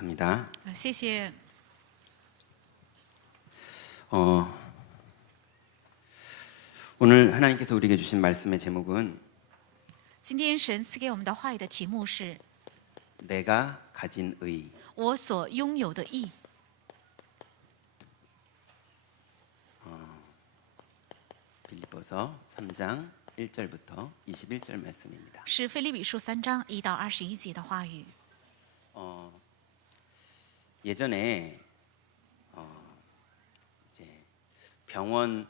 감사합니다. 谢谢。 오늘 하나님께서 우리에게 주신 말씀의 제목은 今天神赐给我们的话语的题目是 내가 가진 의. 我所拥有的义。 빌립보서 3장 1절부터 21절 말씀입니다. 是腓立比书3章1到21节的话语。 예전에 이제 병원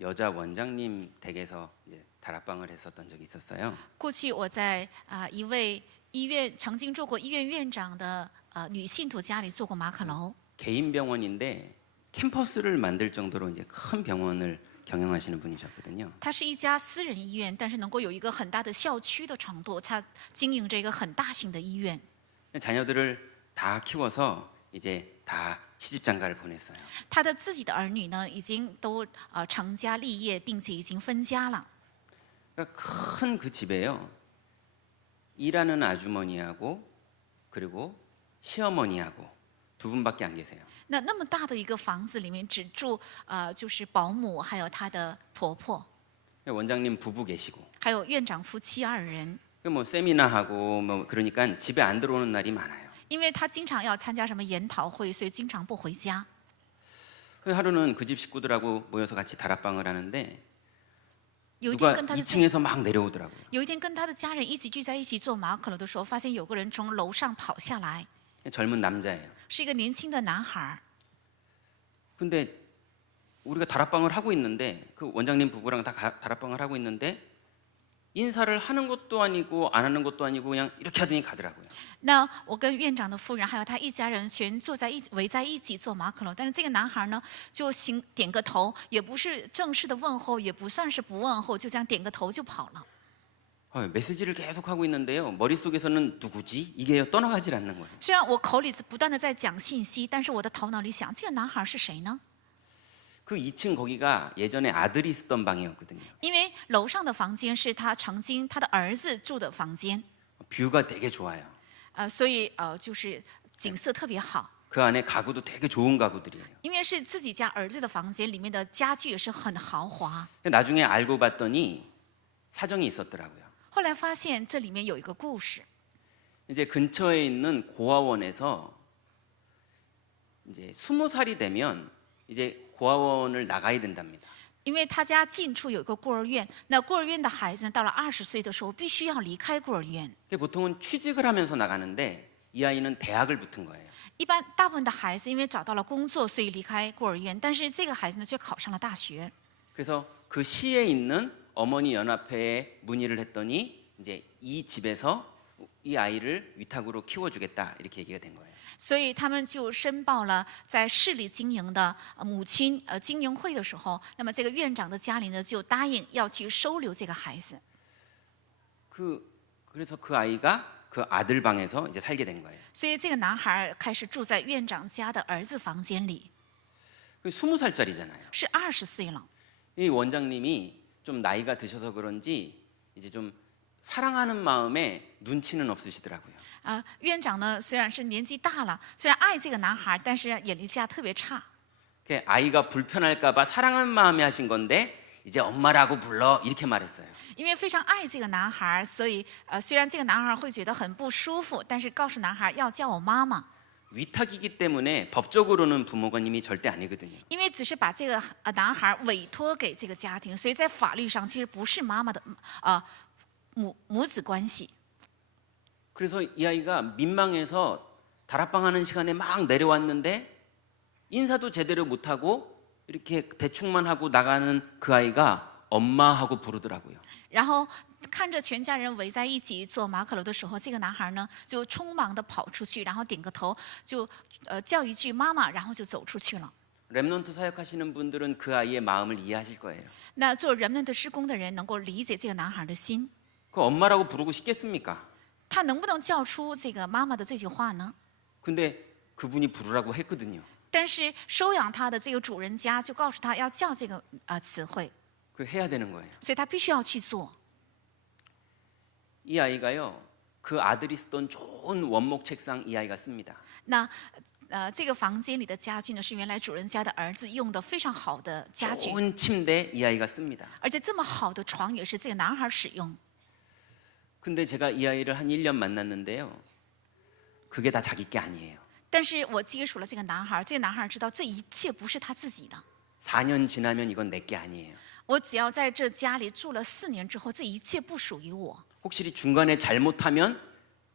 여자 원장님 댁에서 이제 다락방을 했었던 적이 있었어요. 过去我在一位医院曾经做过医院院长的女信徒家里做过马可楼。 개인 병원인데 캠퍼스를 만들 정도로 이제 큰 병원을 경영하시는 분이셨거든요. 它是一家私人医院，但是能够有一个很大的校区的程度，它经营着一个很大型的医院。 자녀들을 다 키워서 이제 다 시집장가를 보냈어요. 他的自己的儿女呢，已经都成家立业，并且已经分家了。 그러니까 큰 그 집에요. 일하는 아주머니하고 그리고 시어머니하고 두 분밖에 안 계세요. 那么大的一个房子里面，只住就是保姆，还有她的婆婆， 원장님 부부 계시고. 还有院长夫妻2人。 뭐 세미나하고 뭐 그러니까 집에 안 들어오는 날이 많아요. 因为他经常要参加什么研讨会，所以经常不回家。 하루는 그 집 식구들하고 모여서 같이 다락방을 하는데 有一天 누가 跟他的 2층에서 막 내려오더라고요. 有一天跟他的家人一起聚在一起做马可楼的时候，发现有个人从楼上跑下来， 젊은 남자예요. 是一个年轻的男孩。 근데 우리가 다락방을 하고 있는데 그 원장님 부부랑 다 다락방을 하고 있는데 인사를 하는 것도 아니고 안 하는 것도 아니고 그냥 이렇게 하더니 가더라고요. 那我跟院长的夫人还有他一家人全坐在围在一起做马可楼，但是这个男孩呢，就点个头，也不是正式的问候，也不算是不问候，就这样点个头就跑了。 메시지를 계속 하고 있는데요. 머릿속에서는 누구지? 이게 떠나가질 않는 거예요. 虽然我口里不断的在讲信息，但是我的头脑里想，这个男孩是谁呢？ 그 2층 거기가 예전에 아들이 쓰던 방이었거든요. 因为楼上的房间是他曾经他的儿子住的房间， 뷰가 되게 좋아요. 所以就是景色特别好。 그 안에 가구도 되게 좋은 가구들이에요. 因为是自己家儿子的房间，里面的家具也是很豪华。 나중에 알고 봤더니 사정이 있었더라고요. 后来发现这里面有一个故事， 이제 근처에 있는 고아원에서 이제 20살이 되면 이제 고아원을 나가야 된답니다. 因为他家近处有一个孤儿院，那孤儿院的孩子到了20岁的时候，必须要离开孤儿院。 보통은 취직을 하면서 나가는데 이 아이는 대학을 붙은 거예요. 一般大部分的孩子因为找到了工作，所以离开孤儿院，但是这个孩子呢却考上了大学。 그래서 그 시에 있는 어머니 연합회에 문의를 했더니 이제 이 집에서 이 아이를 위탁으로 키워주겠다 이렇게 얘기가 된 거예요. 所以他们就申报了在市里经营的母亲经营会的时候，那么这个院长的家里呢就答应要去收留这个孩子。 그래서 그 아이가 그 아들 방에서 이제 살게 된 거예요. 所以这个男孩开始住在院长家的儿子房间里， 20살짜리잖아요. 是20岁了。 이 원장님이 좀 나이가 드셔서 그런지 이제 좀 사랑하는 마음에 눈치는 없으시더라고요. 院长呢虽然是年纪大了，虽然爱这个男孩，但是眼力价特别差。 아이가 불편할까봐 사랑하는 마음에 하신 건데 이제 엄마라고 불러 이렇게 말했어요. 因为非常爱这个男孩，所以虽然这个男孩会觉得很不舒服，但是告诉男孩要叫我妈妈。 위탁이기 때문에 법적으로는 부모님이 절대 아니거든요. 因为只是把这个男孩委托给这个家庭，所以在法律上其实不是妈妈的母子关系。 그래서 이 아이가 민망해서 다락방 하는 시간에 막 내려왔는데 인사도 제대로 못하고 이렇게 대충만 하고 나가는 그 아이가 엄마하고 부르더라고요. 然后看着全家人围在一起做马可楼的时候，这个男孩呢就匆忙地跑出去，然后点个头，就叫一句妈妈，然后就走出去了。 렘넌트 사역하시는 분들은 그 아이의 마음을 이해하실 거예요. 那做人们的施工的人能够理解这个男孩的心， 그 엄마라고 부르고 싶겠습니까? 他能不能叫出这个妈妈的这句话呢？ 근데 그분이 부르라고 했거든요. 但是收养他的这个主人家就告诉他要叫这个词汇， 그 해야 되는 거예요. 所以他必须要去做。 이 아이가요 그 아들이 쓰던 좋은 원목 책상 이 아이가 씁니다. 那这个房间里的家具呢，是原来主人家的儿子用的非常好的家具， 좋은 침대 이 아이가 씁니다. 而且这么好的床也是这个男孩使用。 근데 제가 이 아이를 한 1년 만났는데요. 그게 다 자기 게 아니에요. 但是我接触了这个男孩，这个男孩知道这一切不是他自己的。 4년 지나면 이건 내 게 아니에요. 我只要在这家里住了4年之后，这一切不属于我。 혹시 중간에 잘못하면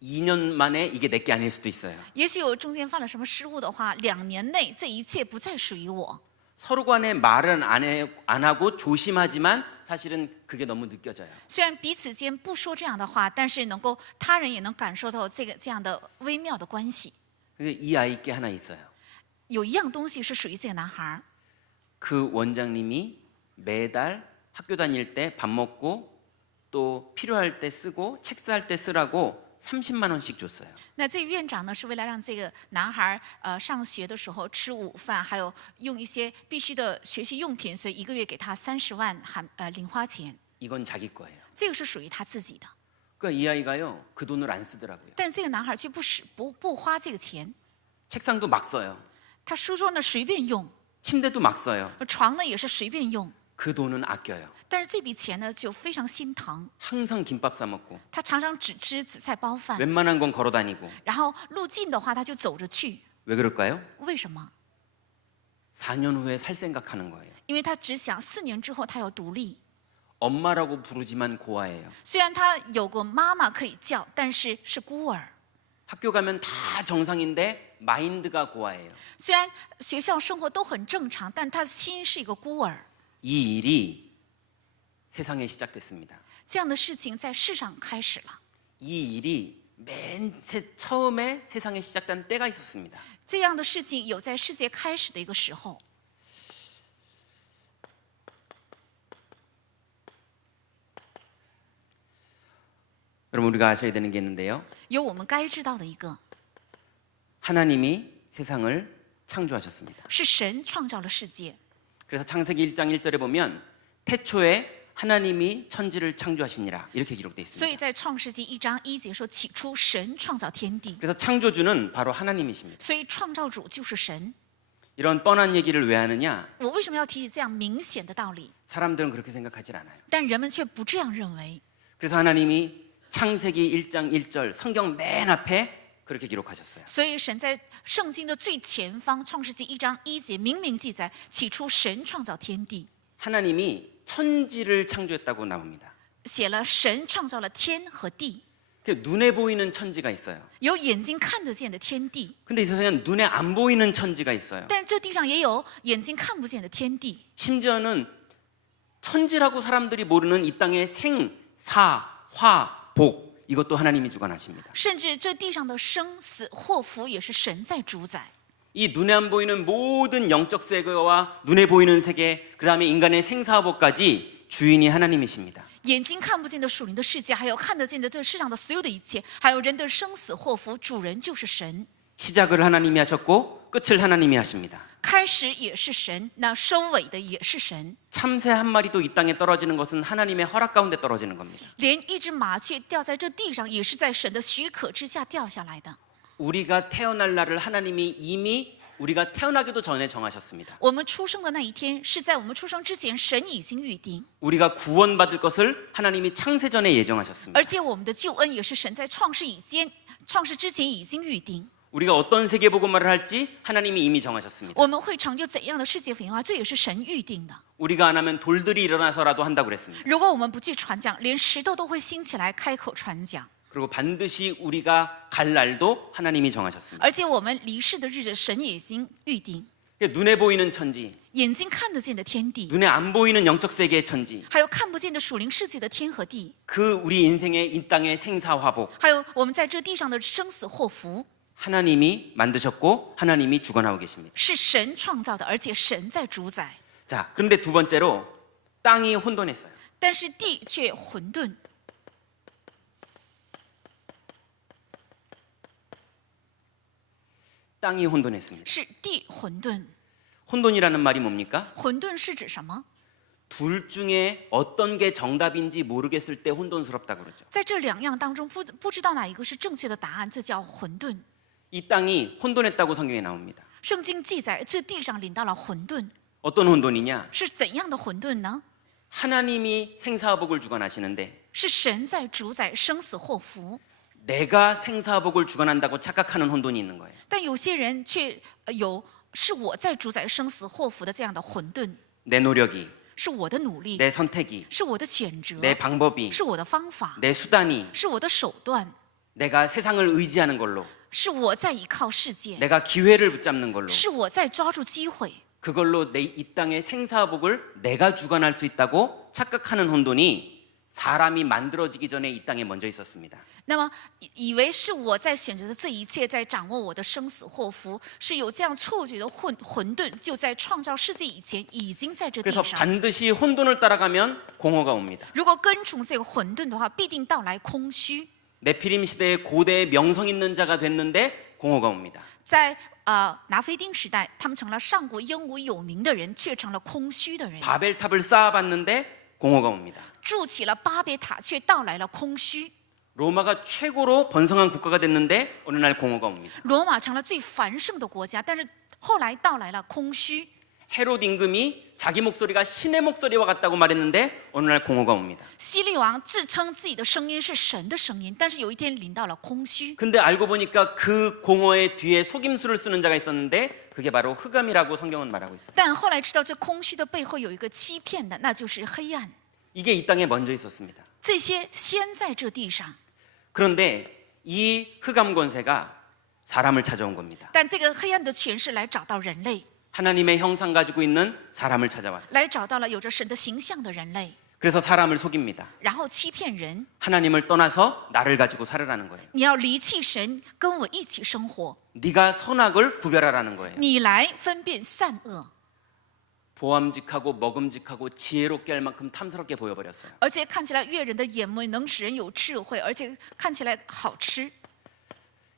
2년 만에 이게 내 게 아닐 수도 있어요. 也许我中间犯了什么失误的话，2年内这一切不再属于我。 서로 간에 말은 안 하고 조심하지만 사실은 그게 너무 느껴져요. 虽然彼此间不说这样的话，但是能够他人也能感受到这样的微妙的关系。 근데 이 아이께 하나 있어요. 有一样东西是属于这个男孩， 그 원장님이 매달 학교 다닐 때 밥 먹고 또 필요할 때 쓰고 책 살 때 쓰라고 30만 원씩 줬어요. 那这个院长呢，是为了让这个男孩上学的时候吃午饭，还有用一些必须的学习用品，所以1个月给他30万零花钱。 이건 자기 거예요. 这个是属于他自己的， 그러니까 이 아이가요 그 돈을 안 쓰더라고요. 但是这个男孩却不花这个钱， 책상도 막 써요. 他书桌呢随便用， 침대도 막 써요. 床呢也是随便用， 그 돈은 아껴요. 但是这笔钱呢就非常心疼， 항상 김밥 사 먹고 他常常只吃紫菜包饭， 웬만한 건 걸어 다니고. 然后路近的话他就走着去。 왜 그럴까요? 为什么？ 4년 후에 살 생각하는 거예요. 因为他只想4年之后他要独立。 엄마라고 부르지만 고아예요. 虽然他有个妈妈可以叫，但是是孤儿。 학교 가면 다 정상인데 마인드가 고아예요. 虽然学校生活都很正常，但他的心是一个孤儿。 이 일이 세상에 시작됐습니다. 这样的事情在世上开始了。 이 일이 처음에 세상에 시작된 때가 있었습니다. 这样的事情有在世界开始的一个时候。 여러분 우리가 아셔야 되는 게 있는데요. 有我们该知道的一个， 하나님이 세상을 창조하셨습니다. 是神创造了世界。 그래서 창세기 1장 1절에 보면 태초에 하나님이 천지를 창조하시니라 이렇게 기록되어 所以 있습니다. 在创世纪1章1节说，起初神创造天地， 그래서 창조주는 바로 하나님이십니다. 所以创造主就是神。 이런 뻔한 얘기를 왜 하느냐? 我为什么要提起这样明显的道理？ 사람들은 그렇게 생각하질 않아요. 但人们却不这样认为。 그래서 하나님이 창세기 1장 1절 성경 맨 앞에 그렇게 기록하셨어요. 所以神在圣经的最前方，创世纪1章1节明明记载，起初神创造天地， 하나님이 천지를 창조했다고 나옵니다. 写了神创造了天和地， 눈에 보이는 천지가 있어요. 有眼睛看得见的天地， 근데 이 세상에는 눈에 안 보이는 천지가 있어요. 但是这地上也有眼睛看不见的天地， 심지어는 천지라고 사람들이 모르는 이 땅의 생, 사, 화, 복 이것도 하나님이 주관하십니다. 甚至这地上的生死祸福也是神在主宰。 이 눈에 안 보이는 모든 영적 세계와 눈에 보이는 세계, 그 다음에 인간의 생사복까지 주인이 하나님이십니다. 眼睛看不见的属灵的世界，还有看得见的这世上的所有的一切，还有人的生死祸福，主人就是神。 시작을 하나님이 하셨고 끝을 하나님이 하십니다. 开始也是神，那收尾的也是神。 참새 한 마리도 이 땅에 떨어지는 것은 하나님의 허락 가운데 떨어지는 겁니다. 连一只麻雀掉在这地上，也是在神的许可之下掉下来的。 우리가 태어날 날을 하나님이 이미 우리가 태어나기도 전에 정하셨습니다. 我们出生的那一天，是在我们出生之前，神已经预定， 우리가 구원받을 것을 하나님이 창세 전에 예정하셨습니다. 而且我们的救恩也是神在创世之前已经预定。 우리가 어떤 세계 복음화를 할지 하나님이 이미 정하셨습니다. 我们会成就怎样的世界文化，这也是神预定的。 우리가 안 하면 돌들이 일어나서라도 한다고 그랬습니다. 如果我们不去传讲，连石头都会兴起来开口传讲。 그리고 반드시 우리가 갈 날도 하나님이 정하셨습니다. 而且我们离世的日子，神也已经预定。 눈에 보이는 천지, 眼睛看得见的天地， 눈에 안 보이는 영적 세계의 천지, 还有看不见的属灵世界的天和地， 그 우리 인생의 이 땅의 생사화복 还有我们在这地上的生死祸福， 하나님이 만드셨고 하나님이 주관하고 계십니다. 是神创造的，而且神在主宰。 자, 그런데 두 번째로 땅이 혼돈했어요. 但是地却混沌， 땅이 혼돈했습니다. 是地混沌。 혼돈이라는 말이 뭡니까? 混沌是指什么？ 둘 중에 어떤 게 정답인지 모르겠을 때 혼돈스럽다 그러죠. 在这两样当中不知道哪一个是正确的答案，这叫混沌。 이 땅이 혼돈했다고 성경에 나옵니다. 圣经记载，这地上临到了混沌， 어떤 혼돈이냐? 是怎样的混沌呢？ 하나님이 생사와 복을 주관하시는데 是神在主宰生死祸福， 내가 생사와 복을 주관한다고 착각하는 혼돈이 있는 거예요. 但有些人却有是我在主宰生死祸福的这样的混沌， 내 노력이, 是我的努力， 내 선택이, 是我的选择， 내 방법이, 是我的方法， 내 수단이 是我的手段， 내가 세상을 의지하는 걸로, 是我在依靠世界， 내가 기회를 붙잡는 걸로, 是我在抓住机会。 그걸로 이 땅의 생사와 복을 내가 주관할 수 있다고 착각하는 혼돈이 사람이 만들어지기 전에 이 땅에 먼저 있었습니다. 那么以为是我在选择的这一切，在掌握我的生死祸福，是有这样错觉的混沌，就在创造世界以前已经在这地 그래서 上。 반드시 혼돈을 따라가면 공허가 옵니다. 如果跟从这个混沌的话，必定到来空虚。 네피림 시대에 고대의 명성 있는 자가 됐는데 공허가 옵니다. 在拿菲丁时代，他们成了上古英武有名的人，却成了空虚的人。 바벨탑을 쌓아봤는데 공허가 옵니다. 筑起了巴别塔，却到来了空虚。 로마가 최고로 번성한 국가가 됐는데 어느 날 공허가 옵니다. 罗马成了最繁盛的国家，但是后来到来了空虚。 헤롯 임금이 자기 목소리가 신의 목소리와 같다고 말했는데 어느 날 공허가 옵니다. 希律王自称自己的声音是神的声音，但是有一天临到了空虚。 근데 알고 보니까 그 공허의 뒤에 속임수를 쓰는 자가 있었는데 그게 바로 흑암이라고 성경은 말하고 있어요. 但后来知道这空虚的背后有一个欺骗的，那就是黑暗。 이게 이 땅에 먼저 있었습니다. 这些先在这地上， 그런데 이 흑암 권세가 사람을 찾아온 겁니다. 但这个黑暗的权势来找到人类， 하나님의 형상 가지고 있는 사람을 찾아왔어요. 来找到了有着神的形象的人类， 그래서 사람을 속입니다. 然后欺骗人。 하나님을 떠나서 나를 가지고 살으라는 거예요. 你要离弃神，跟我一起生活， 네가 선악을 구별하라는 거예요. 你来分辨善恶。 보암직하고 먹음직하고 지혜롭게 할 만큼 탐스럽게 보여버렸어요. 而且看起来悦人的眼目，能使人有智慧，而且看起来好吃，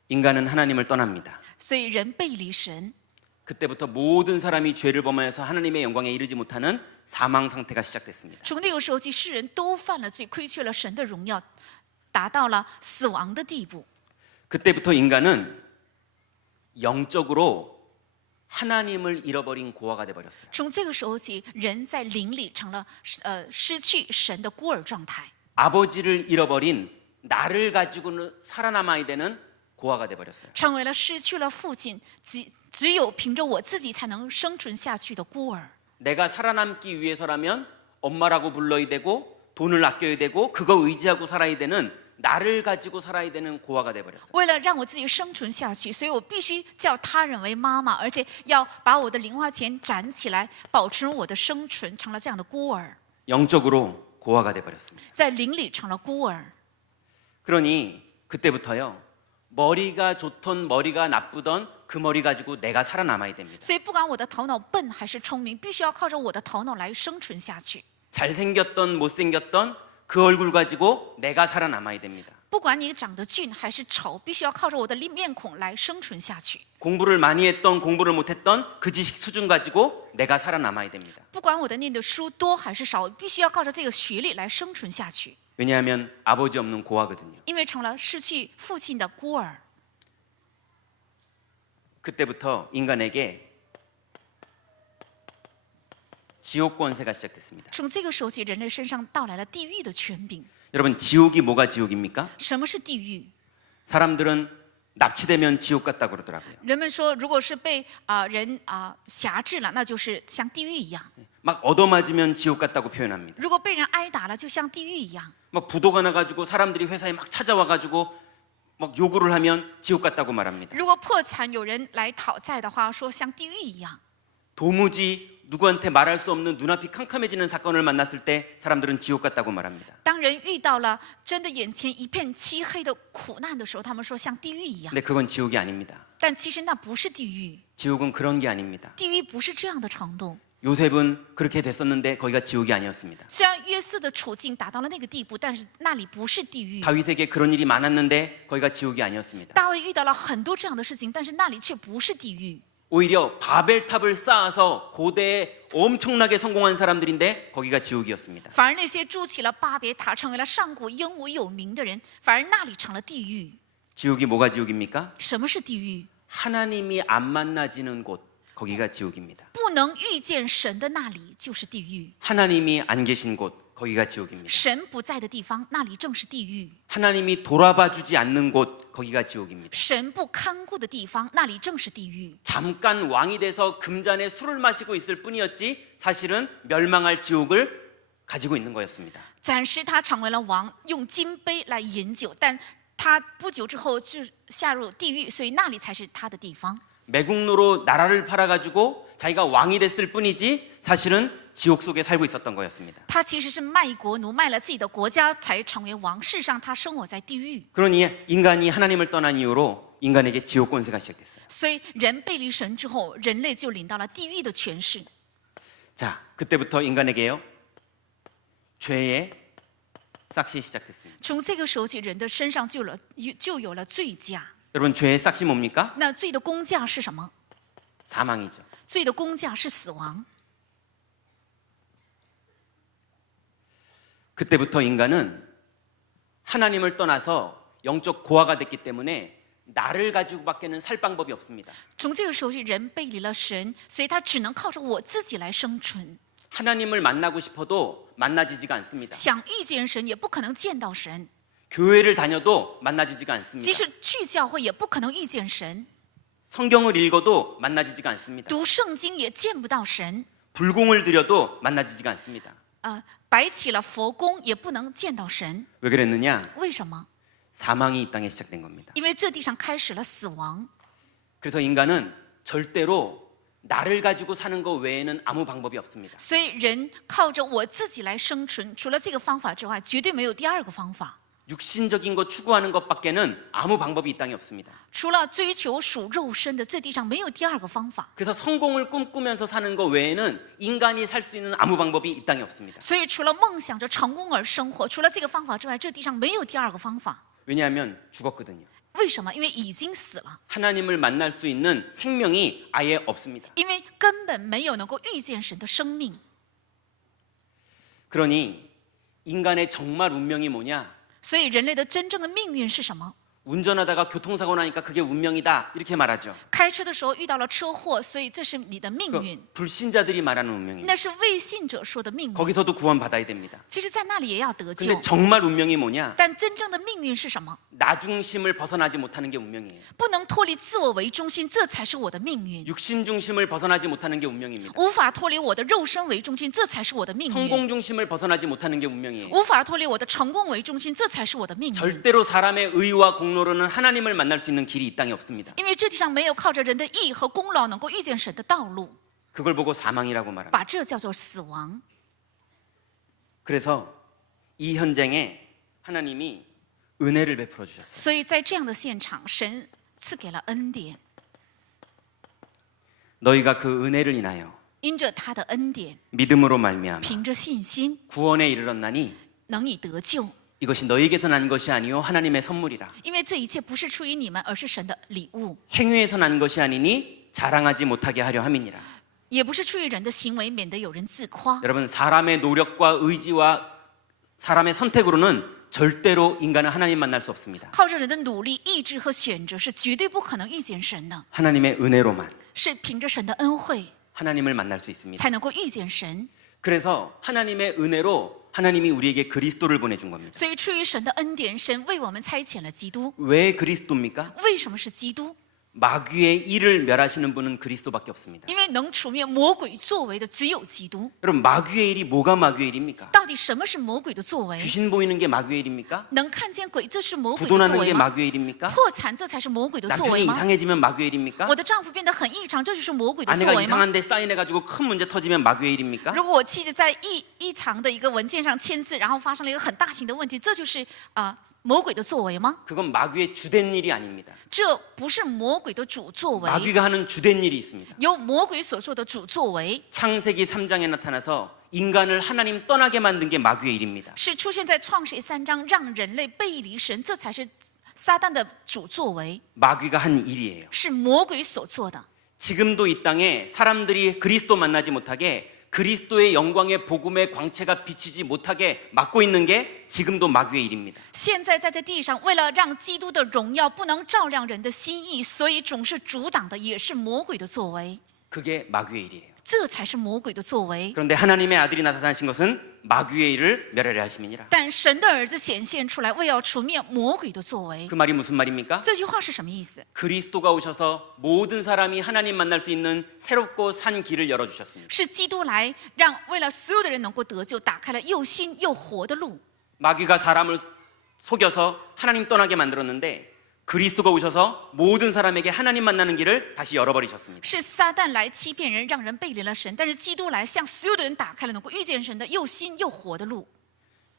인간은 하나님을 떠납니다. 所以人背离神。 그때부터 모든 사람이 죄를 범하여서 하나님의 영광에 이르지 못하는 사망 상태가 시작됐습니다. 从那个时候起，世人都犯了罪，亏缺了神的荣耀，达到了死亡的地步。 그때부터 인간은 영적으로 하나님을 잃어버린 고아가 돼버렸어요. 从这个时候起，人在灵里成了失去神的孤儿状态， 아버지를 잃어버린 나를 가지고는 살아남아야 되는 고아가 돼버렸어요. 成为了失去了父亲，只有凭着我自己才能生存下去的孤儿。 내가 살아남기 위해서라면 엄마라고 불러야 되고 돈을 아껴야 되고 그거 의지하고 살아야 되는 나를 가지고 살아야 되는 고아가 돼버렸어요. 为了让我自己生存下去，所以我必须叫他人为妈妈，而且要把我的零花钱攒起来，保持我的生存，成了这样的孤儿， 영적으로 고아가 돼버렸습니다. 在灵里成了孤儿。 그러니 그때부터요. 머리가 좋던 머리가 나쁘던 그 머리 가지고 내가 살아남아야 됩니다. 所以不管我的头脑笨还是聪明，必须要靠着我的头脑来生存下去。 잘생겼던 못생겼던 그 얼굴 가지고 내가 살아남아야 됩니다. 不管你长得俊还是丑，必须要靠着我的面孔来生存下去。 공부를 많이 했던 공부를 못했던 그 지식 수준 가지고 내가 살아남아야 됩니다. 不管我的念的书多还是少，必须要靠着这个学历来生存下去， 왜냐하면 아버지 없는 고아거든요. 因为成了失去父亲的孤儿。 그때부터 인간에게 지옥 권세가 시작됐습니다. 从这个时候起，人类身上到来了地狱的权柄。 여러분 지옥이 뭐가 지옥입니까? 什么是地狱？ 사람들은 납치되면 지옥 같다고 그러더라고요. 人们说，如果是被人辖制了，那就是像地狱一样； 막 얻어맞으면 지옥 같다고 표현합니다. 如果被人挨打了，就像地狱一样； 막 부도가 나가지고 사람들이 회사에 막 찾아와가지고 막 요구를 하면 지옥 같다고 말합니다. 如果破产有人来讨债的话，说像地狱一样。 도무지 누구한테 말할 수 없는 눈앞이 캄캄해지는 사건을 만났을 때 사람들은 지옥 같다고 말합니다. 当人遇到了真的眼前一片漆黑的苦难的时候，他们说像地狱一样。 근데 그건 지옥이 아닙니다. 但其实那不是地狱， 지옥은 그런 게 아닙니다. 地狱不是这样的程度。 요셉은 그렇게 됐었는데 거기가 지옥이 아니었습니다. 虽然约瑟的处境达到了那个地步，但是那里不是地狱。 다윗에게 그런 일이 많았는데 거기가 지옥이 아니었습니다. 大卫遇到了很多这样的事情，但是那里却不是地狱。 오히려 바벨탑을 쌓아서 고대에 엄청나게 성공한 사람들인데 거기가 지옥이었습니다. 反而那些筑起了巴别塔，成为了上古英武有名的人，反而那里成了地狱。 지옥이 뭐가 지옥입니까? 什么是地狱？ 하나님이 안 만나지는 곳, 거기가 지옥입니다. 不能遇见神的那里就是地狱。 하나님이 안 계신 곳, 거기가 지옥입니다. 神不在的地方，那里正是地狱。 하나님이 돌아봐 주지 않는 곳, 거기가 지옥입니다. 神不看顾的地方，那里正是地狱。 잠깐 왕이 돼서 금잔에 술을 마시고 있을 뿐이었지 사실은 멸망할 지옥을 가지고 있는 거였습니다. 暂时他成为了王，用金杯来饮酒，但他不久之后就下入地狱，所以那里才是他的地方。 매국노로 나라를 팔아가지고 자기가 왕이 됐을 뿐이지 사실은 지옥 속에 살고 있었던 거였습니다. 他其实是卖国奴，卖了自己的国家才成为王。事实上，他生活在地狱。 그러니 인간이 하나님을 떠난 이후로 인간에게 지옥 권세가 시작됐어요. 所以人背离神之后，人类就领到了地狱的权势。 자, 그때부터 인간에게요 죄의 싹시 시작됐습니다. 从这个时候起，人的身上就有了罪价。 여러분 죄의 싹시 뭡니까? 那罪的工价是什么？ 사망이죠. 罪的工价是死亡。 그때부터 인간은 하나님을 떠나서 영적 고아가 됐기 때문에 나를 가지고밖에는 살 방법이 없습니다. 从这个时候起，人背离了神，所以他只能靠着我自己来生存。 하나님을 만나고 싶어도 만나지지가 않습니다. 想遇见神，也不可能见到神； 교회를 다녀도 만나지지가 않습니다. 即使去教会，也不可能遇见神； 성경을 읽어도 만나지지가 않습니다. 读圣经也见不到神； 불공을 들여도 만나지지가 않습니다. 摆起了佛宫，也不能见到神。 왜 그랬느냐? 为什么？ 사망이 이 땅에 시작된 겁니다. 因为这地上开始了死亡。 그래서 인간은 절대로 나를 가지고 사는 것 외에는 아무 방법이 없습니다. 所以人靠着我自己来生存，除了这个方法之外，绝对没有第二个方法。 육신적인 것 추구하는 것밖에는 아무 방법이 이 땅에 없습니다. 除了追求属肉身的，这地上没有第二个方法。 그래서 성공을 꿈꾸면서 사는 것 외에는 인간이 살 수 있는 아무 방법이 이 땅에 없습니다. 所以除了梦想着成功而生活，除了这个方法之外，这地上没有第二个方法。 왜냐하면 죽었거든요. 为什么？因为已经死了， 하나님을 만날 수 있는 생명이 아예 없습니다. 因为根本没有能够遇见神的生命。 그러니 인간의 정말 운명이 뭐냐? 所以人类的真正的命运是什么？ 운전하다가 교통사고 나니까 그게 운명이다 이렇게 말하죠. 开车的时候遇到了车祸，所以这是你的命运。 불신자들이 말하는 운명입니다. 那是未信者说的命运。 거기서도 구원받아야 됩니다. 其实，在那里也要得救 근데 。 정말 운명이 뭐냐? 但真正的命运是什么？ 나 중심을 벗어나지 못하는 게 운명이에요. 不能脱离自我为中心，这才是我的命运。 육신 중심을 벗어나지 못하는 게 운명입니다. 无法脱离我的肉身为中心，这才是我的命运。 성공 중심을 벗어나지 못하는 게 운명이에요. 无法脱离我的成功为中心，这才是我的命运。 절대로 사람의 의와 공로로는 하나님을 만날 수 있는 길이 이 땅에 없습니다. 因为这地上没有靠着人的义和功劳能够遇见神的道路， 그걸 보고 사망이라고 말합니다. 把这叫做死亡。 그래서 이 현장에 하나님이 은혜를 베풀어 주셨어요. 所以在这样的现场，神赐给了恩典， 너희가 그 은혜를 인하여 因着他的恩典， 믿음으로 말미암아 凭着信心， 구원에 이르렀나니 能以得救。 이것이 너희에게서 난 것이 아니요 하나님의 선물이라. 因为这一切不是出于你们，而是神的礼物， 행위에서 난 것이 아니니 자랑하지 못하게 하려 함이니라. 也不是出于人的行为，免得有人自夸。 여러분 사람의 노력과 의지와 사람의 선택으로는 절대로 인간은 하나님 만날 수 없습니다. 靠着人的努力、意志和选择，是绝对不可能遇见神的。 하나님의 은혜로만 是凭着神的恩惠， 하나님을 만날 수 있습니다. 才能够遇见神。 그래서 하나님의 은혜로 하나님이 우리에게 그리스도를 보내준 겁니다. 所以出于神的恩典，神为我们差遣了基督。 왜 그리스도입니까? 为什么是基督？ 마귀의 일을 멸하시는 분은 그리스도밖에 없습니다. 因为能除灭魔鬼作为的只有基督。 여러분 마귀의 일이 뭐가 마귀의 일입니까? 到底什么是魔鬼的作为？ 귀신 보이는 게 마귀의 일입니까? 能看见鬼，这是魔鬼的作 부도나는 게 为吗？ 마귀의 일입니까? 破产，这才是魔鬼的作 남편이 为吗？ 이상해지면 마귀의 일입니까? 我的丈夫变得很异常，这就是魔鬼的作 아내가 为吗？ 이상한데 사인해가지고 큰 문제 터지면 마귀의 일입니까? 如果我妻子在异常的一个文件上签字，然后发生了一个很大型的问题，这就是魔鬼的作为吗？ 그건 마귀의 주된 일이 아닙니다. 这不是魔鬼的主作为， 마귀가 하는 주된 일이 있습니다. 有魔鬼所做的主作为， 창세기 3장에 나타나서 인간을 하나님 떠나게 만든 게 마귀의 일입니다. 是出现在创世记3章，让人类背离神，这才是撒旦的主作为， 마귀가 한 일이에요. 是魔鬼所做的。 지금도 이 땅에 사람들이 그리스도 만나지 못하게 그리스도의 영광의 복음의 광채가 비치지 못하게 막고 있는 게 지금도 마귀의 일입니다. 现在在这地上，为了让基督的荣耀不能照亮人的心意，所以总是阻挡的也是魔鬼的作为， 그게 마귀의 일이에요. 这才是魔鬼的作为。 그런데 하나님의 아들이 나타나신 것은 마귀의 일을 멸하려 하심이니라. 但神的儿子显现出来，为要除灭魔鬼的作为。 그 말이 무슨 말입니까? 这句话是什么意思？ 그리스도가 오셔서 모든 사람이 하나님 만날 수 있는 새롭고 산 길을 열어주셨습니다. 是基督来让为了所有的人能够得救，打开了又新又活的路。 마귀가 사람을 속여서 하나님 떠나게 만들었는데 그리스도가 오셔서 모든 사람에게 하나님 만나는 길을 다시 열어버리셨습니다. 是撒旦来欺骗人，让人背离了神，但是基督来向所有的人打开了能够遇见神的又新又活的路。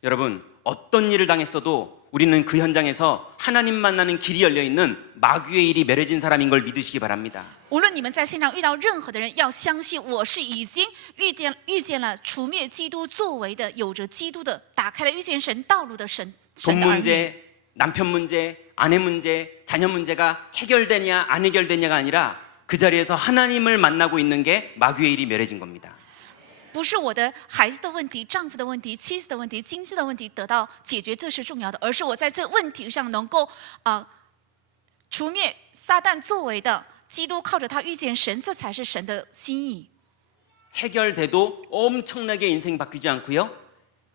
여러분, 어떤 일을 당했어도 우리는 그 현장에서 하나님 만나는 길이 열려있는 마귀의 일이 멸해진 사람인 걸 믿으시기 바랍니다. 无论你们在现场遇到任何的人，要相信我是已经遇见了除灭基督作为的，有着基督的打开了遇见神道路的神 돈 的儿女。 문제, 남편 문제, 아내 문제, 자녀 문제가 해결되냐 안 해결되냐가 아니라 그 자리에서 하나님을 만나고 있는 게 마귀의 일이 멸해진 겁니다. 不是我的孩子的问题、丈夫的问题、妻子的问题、经济的问题得到解决，这是重要的，而是我在这问题上能够除灭撒旦作为的，基督靠着他遇见神，这才是神的心意。 해결돼도 엄청나게 인생 바뀌지 않고요.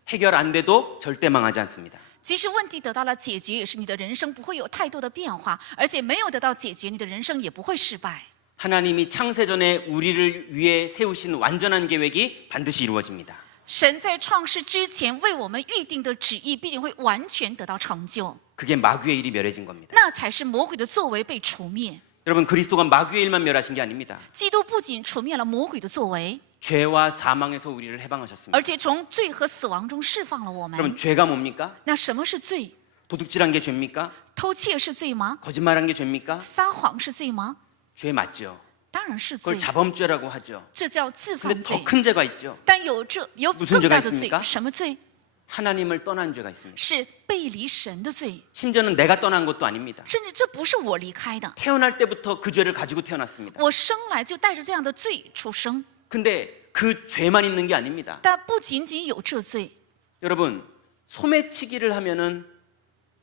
해결 안 돼도 절대 망하지 않습니다. 即使问题得到了解决，也是你的人生不会有太多的变化，而且没有得到解决，你的人生也不会失败。 하나님이 창세전에 우리를 위해 세우신 완전한 계획이 반드시 이루어집니다. 神在创世之前为我们预定的旨意必定会完全得到成就， 그게 마귀의 일이 멸해진 겁니다. 那才是魔鬼的作为被除灭。 여러분, 그리스도가 마귀의 일만 멸하신 게 아닙니다. 基督不仅除灭了魔鬼的作为， 죄와 사망에서 우리를 해방하셨습니다. 而且从罪和死亡中释放了我 그럼 们。 죄가 뭡니까? 那什么是罪？ 도둑질한 게 죄입니까? 偷窃是罪吗？ 거짓말한 게 죄입니까? 撒谎是罪吗？ 죄 맞죠. 当然是 그걸 罪， 자범죄라고 하죠. 这叫自 근데 犯罪 더 。큰 죄가 있죠. 但有更 죄가 大的罪 있습니까 ，什么罪？ 하나님을 떠난 죄가 있습니다. 是背离神的罪， 심지어는 내가 떠난 것도 아닙니다. 甚至这不是我离开的， 태어날 때부터 그 죄를 가지고 태어났습니다. 我生来就带着这样的罪出生。 근데 그 죄만 있는 게 아닙니다. 但不仅仅有这罪， 여러분, 소매치기를 하면은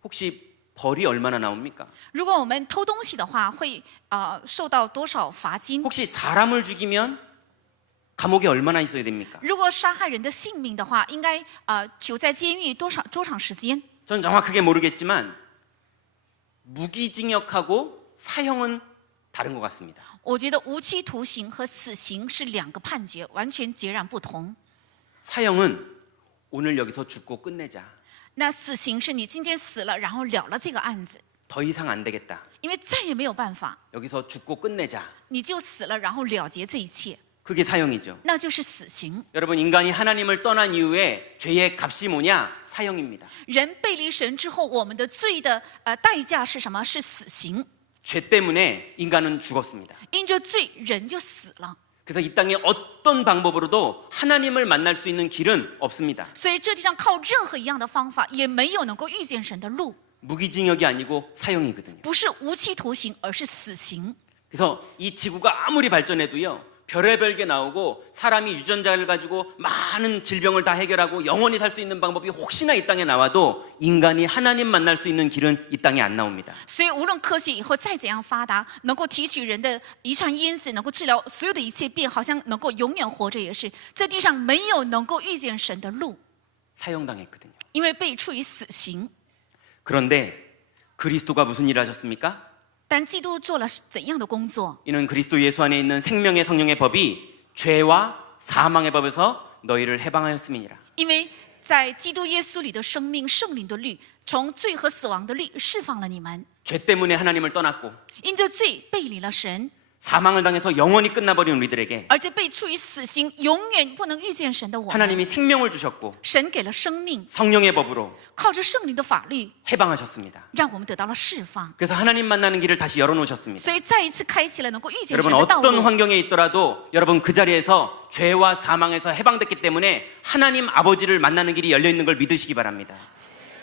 혹시 벌이 얼마나 나옵니까? 如果我们偷东西的话，会受到多少罚金？ 혹시 사람을 죽이면 감옥에 얼마나 있어야 됩니까? 如果杀害人的性命的话，应该囚在监狱多长时间？ 전 정확하게 모르겠지만 무기징역하고 사형은 다른 것 같습니다. 我觉得无期徒刑和死刑是两个判决，完全截然不同。 사형은 오늘 여기서 죽고 끝내자. 那死刑是你今天死了，然后了了这个案子， 더 이상 안 되겠다. 因为再也没有办法， 여기서 죽고 끝내자. 你就死了，然后了结这一切， 그게 사형이죠. 那就是死刑。 여러분, 인간이 하나님을 떠난 이후에 죄의 값이 뭐냐? 사형입니다. 人背离神之后，我们的罪的代价是什么？是死刑。 죄 때문에 인간은 죽었습니다. 因着罪，人就死了。 그래서 이 땅에 어떤 방법으로도 하나님을 만날 수 있는 길은 없습니다. 所以这地上靠任何一样的方法，也没有能够遇见神的路。 무기징역이 아니고 사형이거든요. 不是无期徒刑，而是死刑。 그래서 이 지구가 아무리 발전해도요, 별의별 게 나오고 사람이 유전자를 가지고 많은 질병을 다 해결하고 영원히 살 수 있는 방법이 혹시나 이 땅에 나와도 인간이 하나님 만날 수 있는 길은 이 땅에 안 나옵니다. 所以无论科学以后再怎样发达，能够提取人的遗传因子，能够治疗所有的一切病，好像能够永远活着，也是在地上没有能够遇见神的路， 사형당했거든요. 因为被处以死刑。 그런데 그리스도가 무슨 일을 하셨습니까? 但基督做了怎样的工作？ 이는 그리스도 예수 안에 있는 생명의 성령의 법이 죄와 사망의 법에서 너희를 해방하였음이니라. 因为在基督耶稣里的生命、圣灵的律，从罪和死亡的律释放了你们。 죄 때문에 하나님을 떠났고 因着罪背离了神， 사망을 당해서 영원히 끝나버린 우리들에게 而且被处以死刑，永远不能遇见神的我们。 하나님이 생명을 주셨고 神给了生命， 성령의 법으로 靠着圣灵的法律， 해방하셨습니다. 让我们得到了释放。 그래서 하나님 만나는 길을 다시 열어놓으셨습니다. 所以再一次开启了能够遇见 여러분, 神的道 어떤 路。 환경에 있더라도 여러분 그 자리에서 죄와 사망에서 해방됐기 때문에 하나님 아버지를 만나는 길이 열려있는 걸 믿으시기 바랍니다.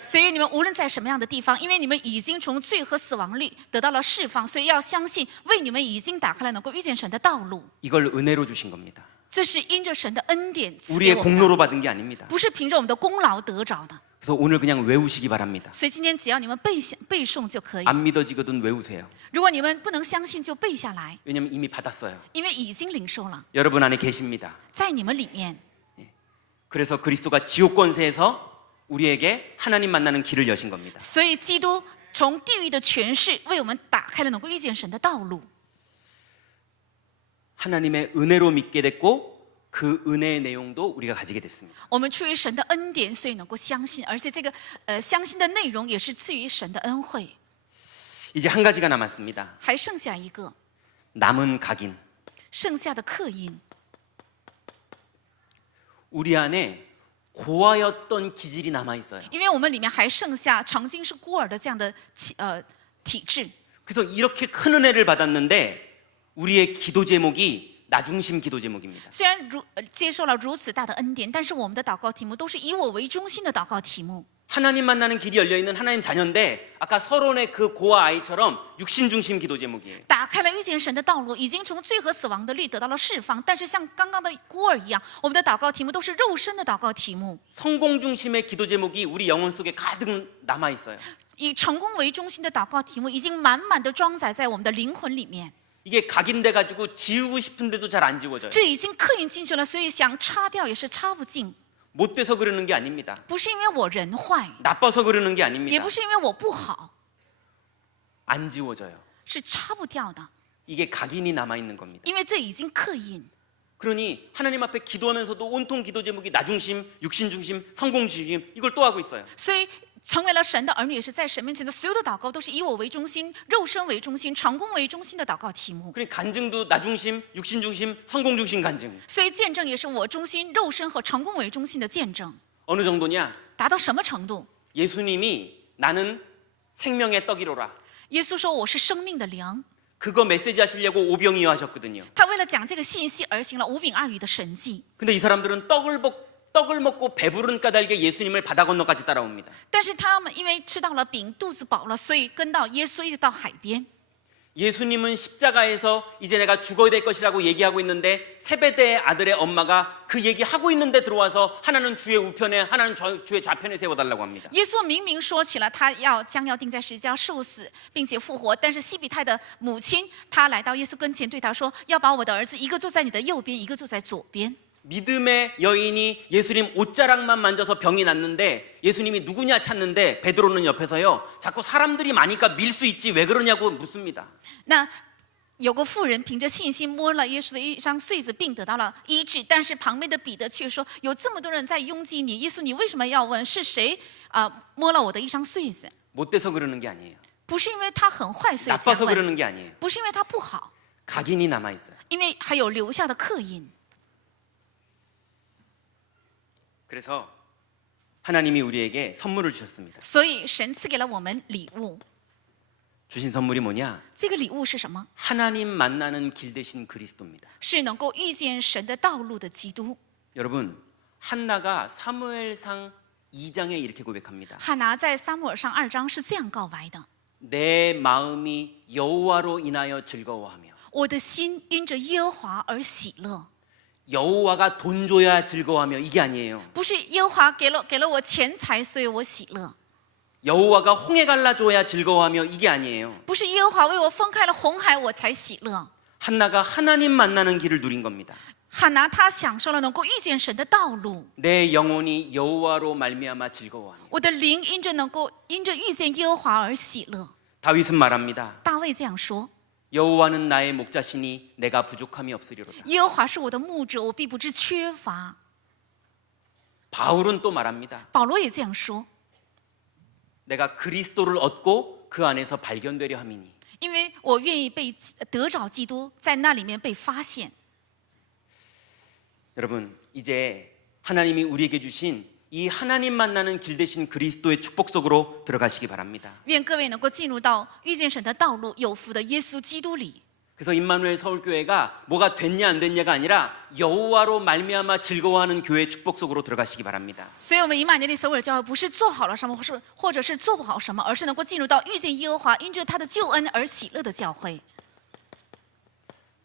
所以你们无论在什么样的地方，因为你们已经从罪和死亡里得到了释放，所以要相信为你们已经打开了能够遇见神的道路。 이걸 은혜로 주신 겁니다. 这是因着神的恩典赐 우리의 给我们的， 공로로 받은 게 아닙니다. 不是凭着我们的功劳得着的。 그래서 오늘 그냥 외우시기 바랍니다. 所以今天只要你们背诵就可以。 안 믿어지거든 외우세요. 如果你们不能相信，就背下来， 왜냐하면 이미 받았어요. 因为已经领受了， 여러분 안에 계십니다. 在你们里面。 그래서 그리스도가 지옥 권세에서 우리에게 하나님 만나는 길을 여신 겁니다. 所以基督从地狱的权势为我们打开了能够遇见神的道路。 하나님의 은혜로 믿게 됐고 그 은혜의 내용도 우리가 가지게 됐습니다. 我们出于神的恩典，所以能够相信，而且这个相信的内容也是赐予神的恩惠。 이제 한 가지가 남았습니다. 还剩下一个， 남은 각인. 剩下的刻印。 우리 안에 고아였던 기질이 남아 있어요. 因为我们里面还剩下曾经是孤儿的这样的体质， 그래서 이렇게 큰 은혜를 받았는데 우리의 기도 제목이 나 중심 기도 제목입니다. 虽然接受了如此大的恩典，但是我们的祷告题目都是以我为中心的祷告题目。 하나님 만나는 길이 열려 있는 하나님 자녀인데 아까 서론의 그 고아 아이처럼 육신 중심 기도 제목이에요. 打开了遇见神的道路，已经从罪和死亡的律得到了释放。但是像刚刚的孤儿一样，我们的祷告题目都是肉身的祷告题目。 성공 중심의 기도 제목이 우리 영혼 속에 가득 남아 있어요. 以成功为中心的祷告题目已经满满的装载在我们的灵魂里面， 이게 각인돼 가지고 지우고 싶은데도 잘 안 지워져요. 这已经刻印进去了，所以想擦掉也是擦不尽。 못 돼서 그러는 게 아닙니다. 不是因为我人坏， 나빠서 그러는 게 也 아닙니다. 不是因为我不好， 안 지워져요. 是擦不掉的， 이게 각인이 남아 있는 겁니다. 因为这已经刻印。 그러니 하나님 앞에 기도하면서도 온통 기도 제목이 나 중심, 육신 중심, 성공 중심 이걸 또 하고 있어요. 所以成为了神的儿女，也是在神面前的所有的祷告都是以我为中心、肉身为中心、成功为中心的祷告题目。 그러니 간증도 나 중심, 육신 중심, 성공 중심 간증. 所以见证也是我中心、肉身和成功为中心的见证。 어느 정도냐? 达到什么程度？ 예수님이 나는 생명의 떡이로라. 耶稣说我是生命的粮， 그거 메시지 하시려고 오병이어 하셨거든요. 他为了讲这个信息而行了5饼2鱼的神迹。 근데 이 사람들은 떡을 먹고 배부른 까닭에 예수님을 바다 건너까지 따라옵니다. 但是他们因为吃到了饼，肚子饱了，所以跟到耶稣一直到海边。 예수님은 십자가에서 이제 내가 죽어야 될 것이라고 얘기하고 있는데 세베대의 아들의 엄마가 그 얘기하고 있는데 들어와서 하나는 주의 우편에 하나는 주의 좌편에 세워달라고 합니다. 耶稣明明说起了他将要钉在十字架受死，并且复活，但是西比泰的母亲，她来到耶稣跟前，对他说：“要把我的儿子一个坐在你的右边，一个坐在左边。” 믿음의 여인이 예수님 옷자락만 만져서 병이 낫는데 예수님이 누구냐 찾는데 베드로는 옆에서요 자꾸 사람들이 많으니까 밀 수 있지 왜 그러냐고 묻습니다. 那有个妇人凭着信心摸了耶稣的一张穗子，并得到了医治，但是旁边的彼得却说：“有这么多人在拥挤你，耶稣，你为什么要问是谁摸了我的一张穗子？” 못 돼서 그러는 게 아니에요. 不是因为他很坏所以这样 나빠서 问， 그러는 게 아니에요. 不是因为他不好， 각인이 남아 있어요. 因为还有留下的刻印。 그래서 하나님이 우리에게 선물을 주셨습니다. 所以神赐给了我们礼物， 주신 선물이 뭐냐? 这个礼物是什么？ 하나님 만나는 길 대신 그리스도입니다. 是能够遇见神的道路的基督。 여러분, 한나가 사무엘상 2장에 이렇게 고백합니다. 汉拿在撒母耳上2章是这样告白的： 내 마음이 여호와로 인하여 즐거워하며 我的心因着耶和华而喜乐。 여호와가 돈 줘야 즐거워하며 이게 아니에요. 不是耶和华给了我钱财，所以我喜乐； 여호와가 홍해 갈라줘야 즐거워하며 이게 아니에요. 不是耶和华为我分开了红海，我才喜乐。 한나가 하나님 만나는 길을 누린 겁니다. 汉拿他享受了能够遇见神的道路， 내 영혼이 여호와로 말미암아 즐거워하며 我的灵因着遇见耶和华而喜乐。 다윗은 말합니다. 大卫这样说： 여호와는 나의 목자시니 내가 부족함이 없으리로다. 耶和华是我的牧者，我必不致缺乏。 바울은 또 말합니다. 保罗也这样说： 내가 그리스도를 얻고 그 안에서 발견되려 함이니. 因为我愿意被得着基督，在那里面被发现。 여러분, 이제 하나님이 우리에게 주신 이 하나님 만나는 길 대신 그리스도의 축복 속으로 들어가시기 바랍니다. 愿各位能够进入到遇见神的道路、有福的耶稣基督里。 그래서 임마누엘 서울교회가 뭐가 됐냐 안 됐냐가 아니라 여호와로 말미암아 즐거워하는 교회 축복 속으로 들어가시기 바랍니다. 所以，我们以马内利首尔教会不是做好了什么，或者是做不好什么，而是能够进入到遇见耶和华，因着他的救恩而喜乐的教会。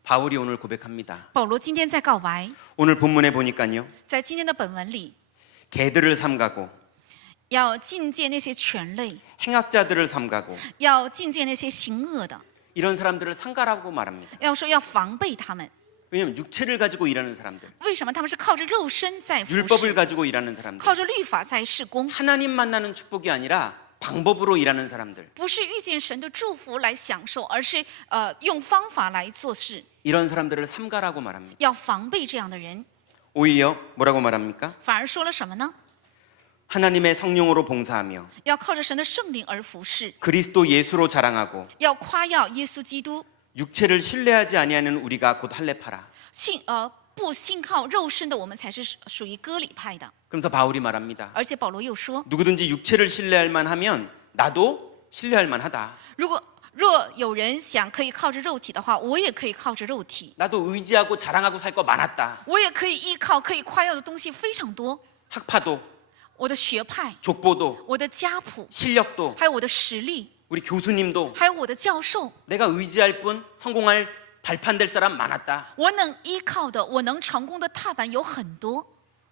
바울이 오늘 고백합니다. 保罗今天在告白， 오늘 본문에 보니까요. 在今天的本文里， 개들을 삼가고 要禁戒那些权类， 행악자들을 삼가고 要禁戒那些行恶的， 이런 사람들을 상가라고 말합니다. 要说要防备他们。 왜냐하면 육체를 가지고 일하는 사람들, 为什么他们是靠着肉身在服 율법을 侍， 가지고 일하는 사람들, 靠着律法在事工？ 하나님 만나는 축복이 아니라 방법으로 일하는 사람들, 不是遇见神的祝福来享受，而是用方法来做事， 이런 사람들을 삼가라고 말합니다. 要防备这样的人。 오히려 뭐라고 말합니까? 反而说了什么呢？ 하나님의 성령으로 봉사하며 要靠着神的圣灵而服侍， 그리스도 예수로 자랑하고 要夸耀耶稣基督。 육체를 신뢰하지 아니하는 우리가 곧 할례파라. 不信靠肉身的我们才是属于割礼派的。 그러면서 바울이 말합니다. 而且保罗又说， 누구든지 육체를 신뢰할 만하면 나도 신뢰할 만하다. 若有人想可以靠着肉体的话，我也可以靠着肉体， 나도 의지하고 자랑하고 살 거 많았다. 我也可以依靠可以夸耀的东西非常多。 학파도, 我的学派， 족보도, 我的家谱， 실력도, 还有我的实力， 우리 교수님도 还有我的教授， 내가 의지할 뿐 성공할 발판될 사람 많았다. 我能依靠的，我能成功的踏板有很多。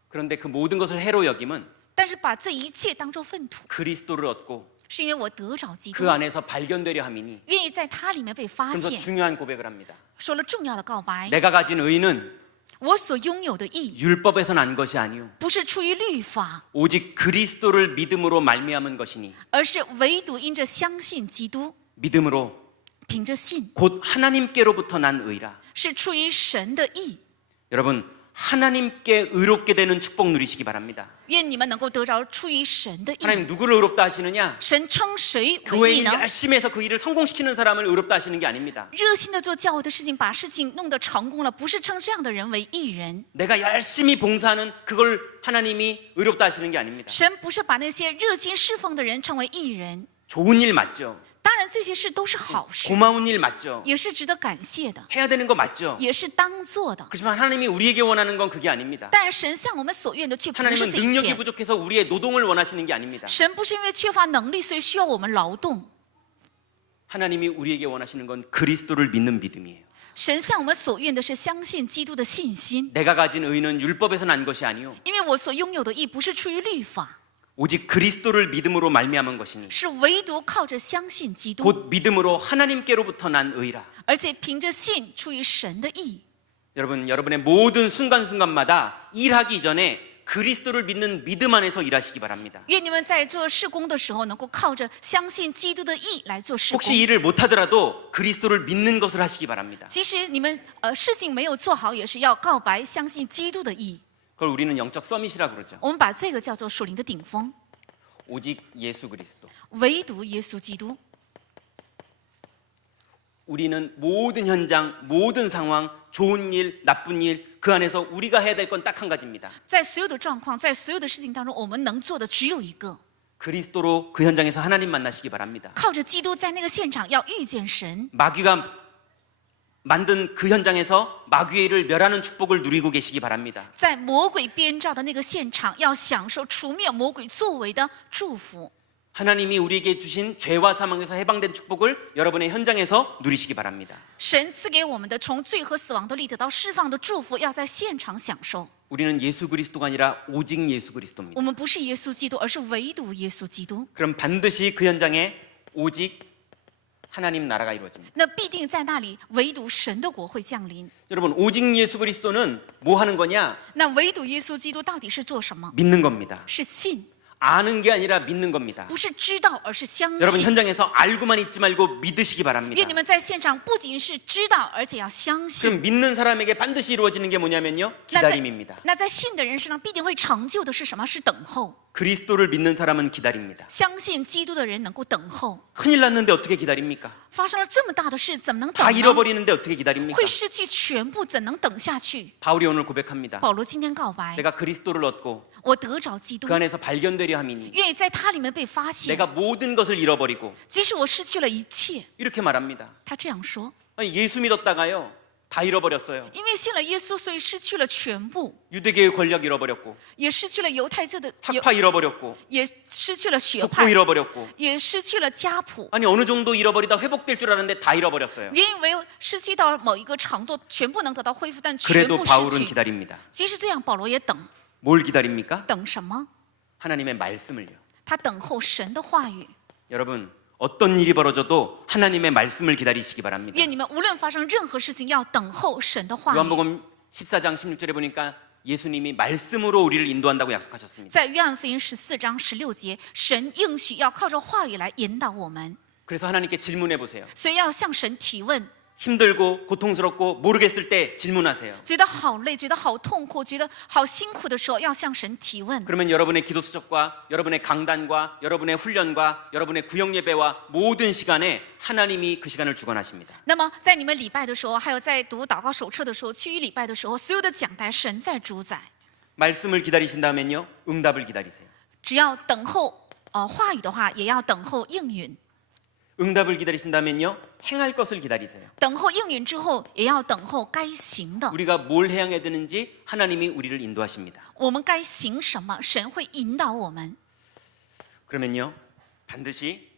그런데 그 모든 것을 해로 여김은 但是把这一切当作粪土， 그리스도를 얻고 是因为我得着基督 그 ， 안에서 발견되려 함이니. 愿意在他里面被发 그래서 现。 중요한 고백을 합니다. 说了重要的告白， 내가 가진 의는 我所拥有的义， 율법에서 난 것이 아니오 不是出于律法， 오직 그리스도를 믿음으로 말미암은 것이니 而是唯独因着相信基督， 믿음으로 凭着信， 곧 하나님께로부터 난 의라. 是出于神的义。 여러분 하나님께 의롭게 되는 축복 누리시기 바랍니다. 愿你们能够得着出于神的义。 하나님 누구를 의롭다 하시느냐? 神称谁为义 교회인 呢？ 열심히 해서 그 일을 성공시키는 사람을 의롭다 하시는 게 아닙니다. 热心的做教会的事情，把事情弄得成功了，不是称这样的人为义人。 내가 열심히 봉사하는 그걸 하나님이 의롭다 하시는 게 아닙니다. 神不是把那些热心侍奉的人称为义人。 좋은 일 맞죠? 当然，这些事都是好事， 고마운 일 맞죠? 也是值得感谢的， 해야 되는 거 맞죠? 也是当做的。 그렇지만 하나님이 우리에게 원하는 건 그게 아닙니다. 但是神向我们所愿的却不是 하나님은 这一 능력이 切。 부족해서 우리의 노동을 원하시는 게 아닙니다. 神不是因为缺乏能力，所以需要我们劳动。 하나님이 우리에게 원하시는 건 그리스도를 믿는 믿음이에요. 神向我们所愿的是相信基督的信心， 내가 가진 의는 율법에서 난 것이 아니요 因为我所拥有的义不是出于律法， 오직 그리스도를 믿음으로 말미암은 것이니 是唯独靠着相信基督， 곧 믿음으로 하나님께로부터 난 의라. 而且凭着信出于神的义。 여러분, 여러분의 모든 순간순간마다 일하기 전에 그리스도를 믿는 믿음 안에서 일하시기 바랍니다. 愿你们在做事工的时候，能够靠着相信基督的义来做事工。 혹시 일을 못하더라도 그리스도를 믿는 것을 하시기 바랍니다. 即使你们事情没有做好，也是要告白相信基督的义。 그걸 우리는 영적 서밋이라고 그러죠. 我们把这个叫做属灵的顶峰， 오직 예수 그리스도. 唯独耶稣基督。 우리는 모든 현장, 모든 상황, 좋은 일, 나쁜 일, 그 안에서 우리가 해야 될 건 딱 한 가지입니다. 在所有的状况，在所有的事情当中，我们能做的只有一个， 그리스도로 그 현장에서 하나님 만나시기 바랍니다. 靠着基督在那个现场要遇见神。 마귀가 만든 그 현장에서 마귀의 일을 멸하는 축복을 누리고 계시기 바랍니다. 在魔鬼编造的那个现场，要享受除灭魔鬼作为的祝福。 하나님이 우리에게 주신 죄와 사망에서 해방된 축복을 여러분의 현장에서 누리시기 바랍니다. 神赐给我们的从罪和死亡的力得到释放的祝福，要在现场享受。 우리는 예수 그리스도가 아니라 오직 예수 그리스도입니다. 我们不是耶稣基督，而是唯独耶稣基督。 그럼 반드시 그 현장에 오직 하나님 나라가 이루어집니다. 那必定在那里，唯独神的国会降临。 여러분, 오직 예수 그리스도는 뭐 하는 거냐? 那唯独耶稣基督到底是做什么？ 믿는 겁니다. 是信， 아는 게 아니라 믿는 겁니다. 不是知道，而是相 여러분 信。 현장에서 알고만 있지 말고 믿으시기 愿 바랍니다. 你们在现场不仅是知道，而且要相信。 그럼 믿는 사람에게 반드시 이루어지는 게 뭐냐면요. 那在 기다림입니다. 那在信的人身上必定会成就的是什么？是等候。 그리스도를 믿는 사람은 기다립니다. 相信基督的人能够等候。 큰일 났는데 어떻게 기다립니까? 发生了这么大的事，怎么能等 다 呢？ 잃어버리는데 어떻게 기다립니까? 会失去全部，怎能等下去？ 바울이 오늘 고백합니다. 保罗今天告白， 내가 그리스도를 얻고 我得着基督 그 ， 안에서 발견되려 함이니 愿意在他里面被发现。 내가 모든 것을 잃어버리고 即使我失去了一切， 이렇게 말합니다. 他这样说， 아니, 예수 믿었다가요 다 잃어버렸어요. 因为信了耶稣，所以失去了全部， 유대교의 권력 잃어버렸고, 也失去了犹太教的， 학파 잃어버렸고, 也失去了学 족보 派， 잃어버렸고. 也失去了家谱。 아니, 어느 정도 잃어버리다 회복될 줄 알았는데 다 잃어버렸어요. 原以为失去到某一个程度，全部能得到恢复，但全 그래도 部 바울은 失去。 기다립니다. 即使这样，保罗也等， 뭘 기다립니까? 等什么？ 하나님의 말씀을요. 他等候神的话语。 여러분, 어떤 일이 벌어져도 하나님의 말씀을 기다리시기 바랍니다. 愿你们无论发生任何事情，要等候神的话语。 요한복음 14장 16절에 보니까 예수님이 말씀으로 우리를 인도한다고 약속하셨습니다. 在约翰福音14章16节，神应许要靠着话语来引导我们， 그래서 하나님께 질문해 보세요. 所以要向神提问。 힘들고 고통스럽고 모르겠을 때 질문하세요. 觉得好累，觉得好痛苦，觉得好辛苦的时候，要向神提问。 그러면 여러분의 기도 수첩과 여러분의 강단과 여러분의 훈련과 여러분의 구역 예배와 모든 시간에 하나님이 그 시간을 주관하십니다. 那么，在你们礼拜的时候，还有在读祷告手册的时候，区域礼拜的时候，所有的讲台，神在主宰。 말씀을 기다리신다면요, 응답을 기다리세요. 只要等候话语的话，也要等候应允。 응답을 기다리신다면요, 행할 것을 기다리세요. 等候应允之后，也要等候该行的。 우리가 뭘 해야 되는지 하나님이 우리를 인도하십니다. 我们该行什么，神会引导我们。 그러면요, 반드시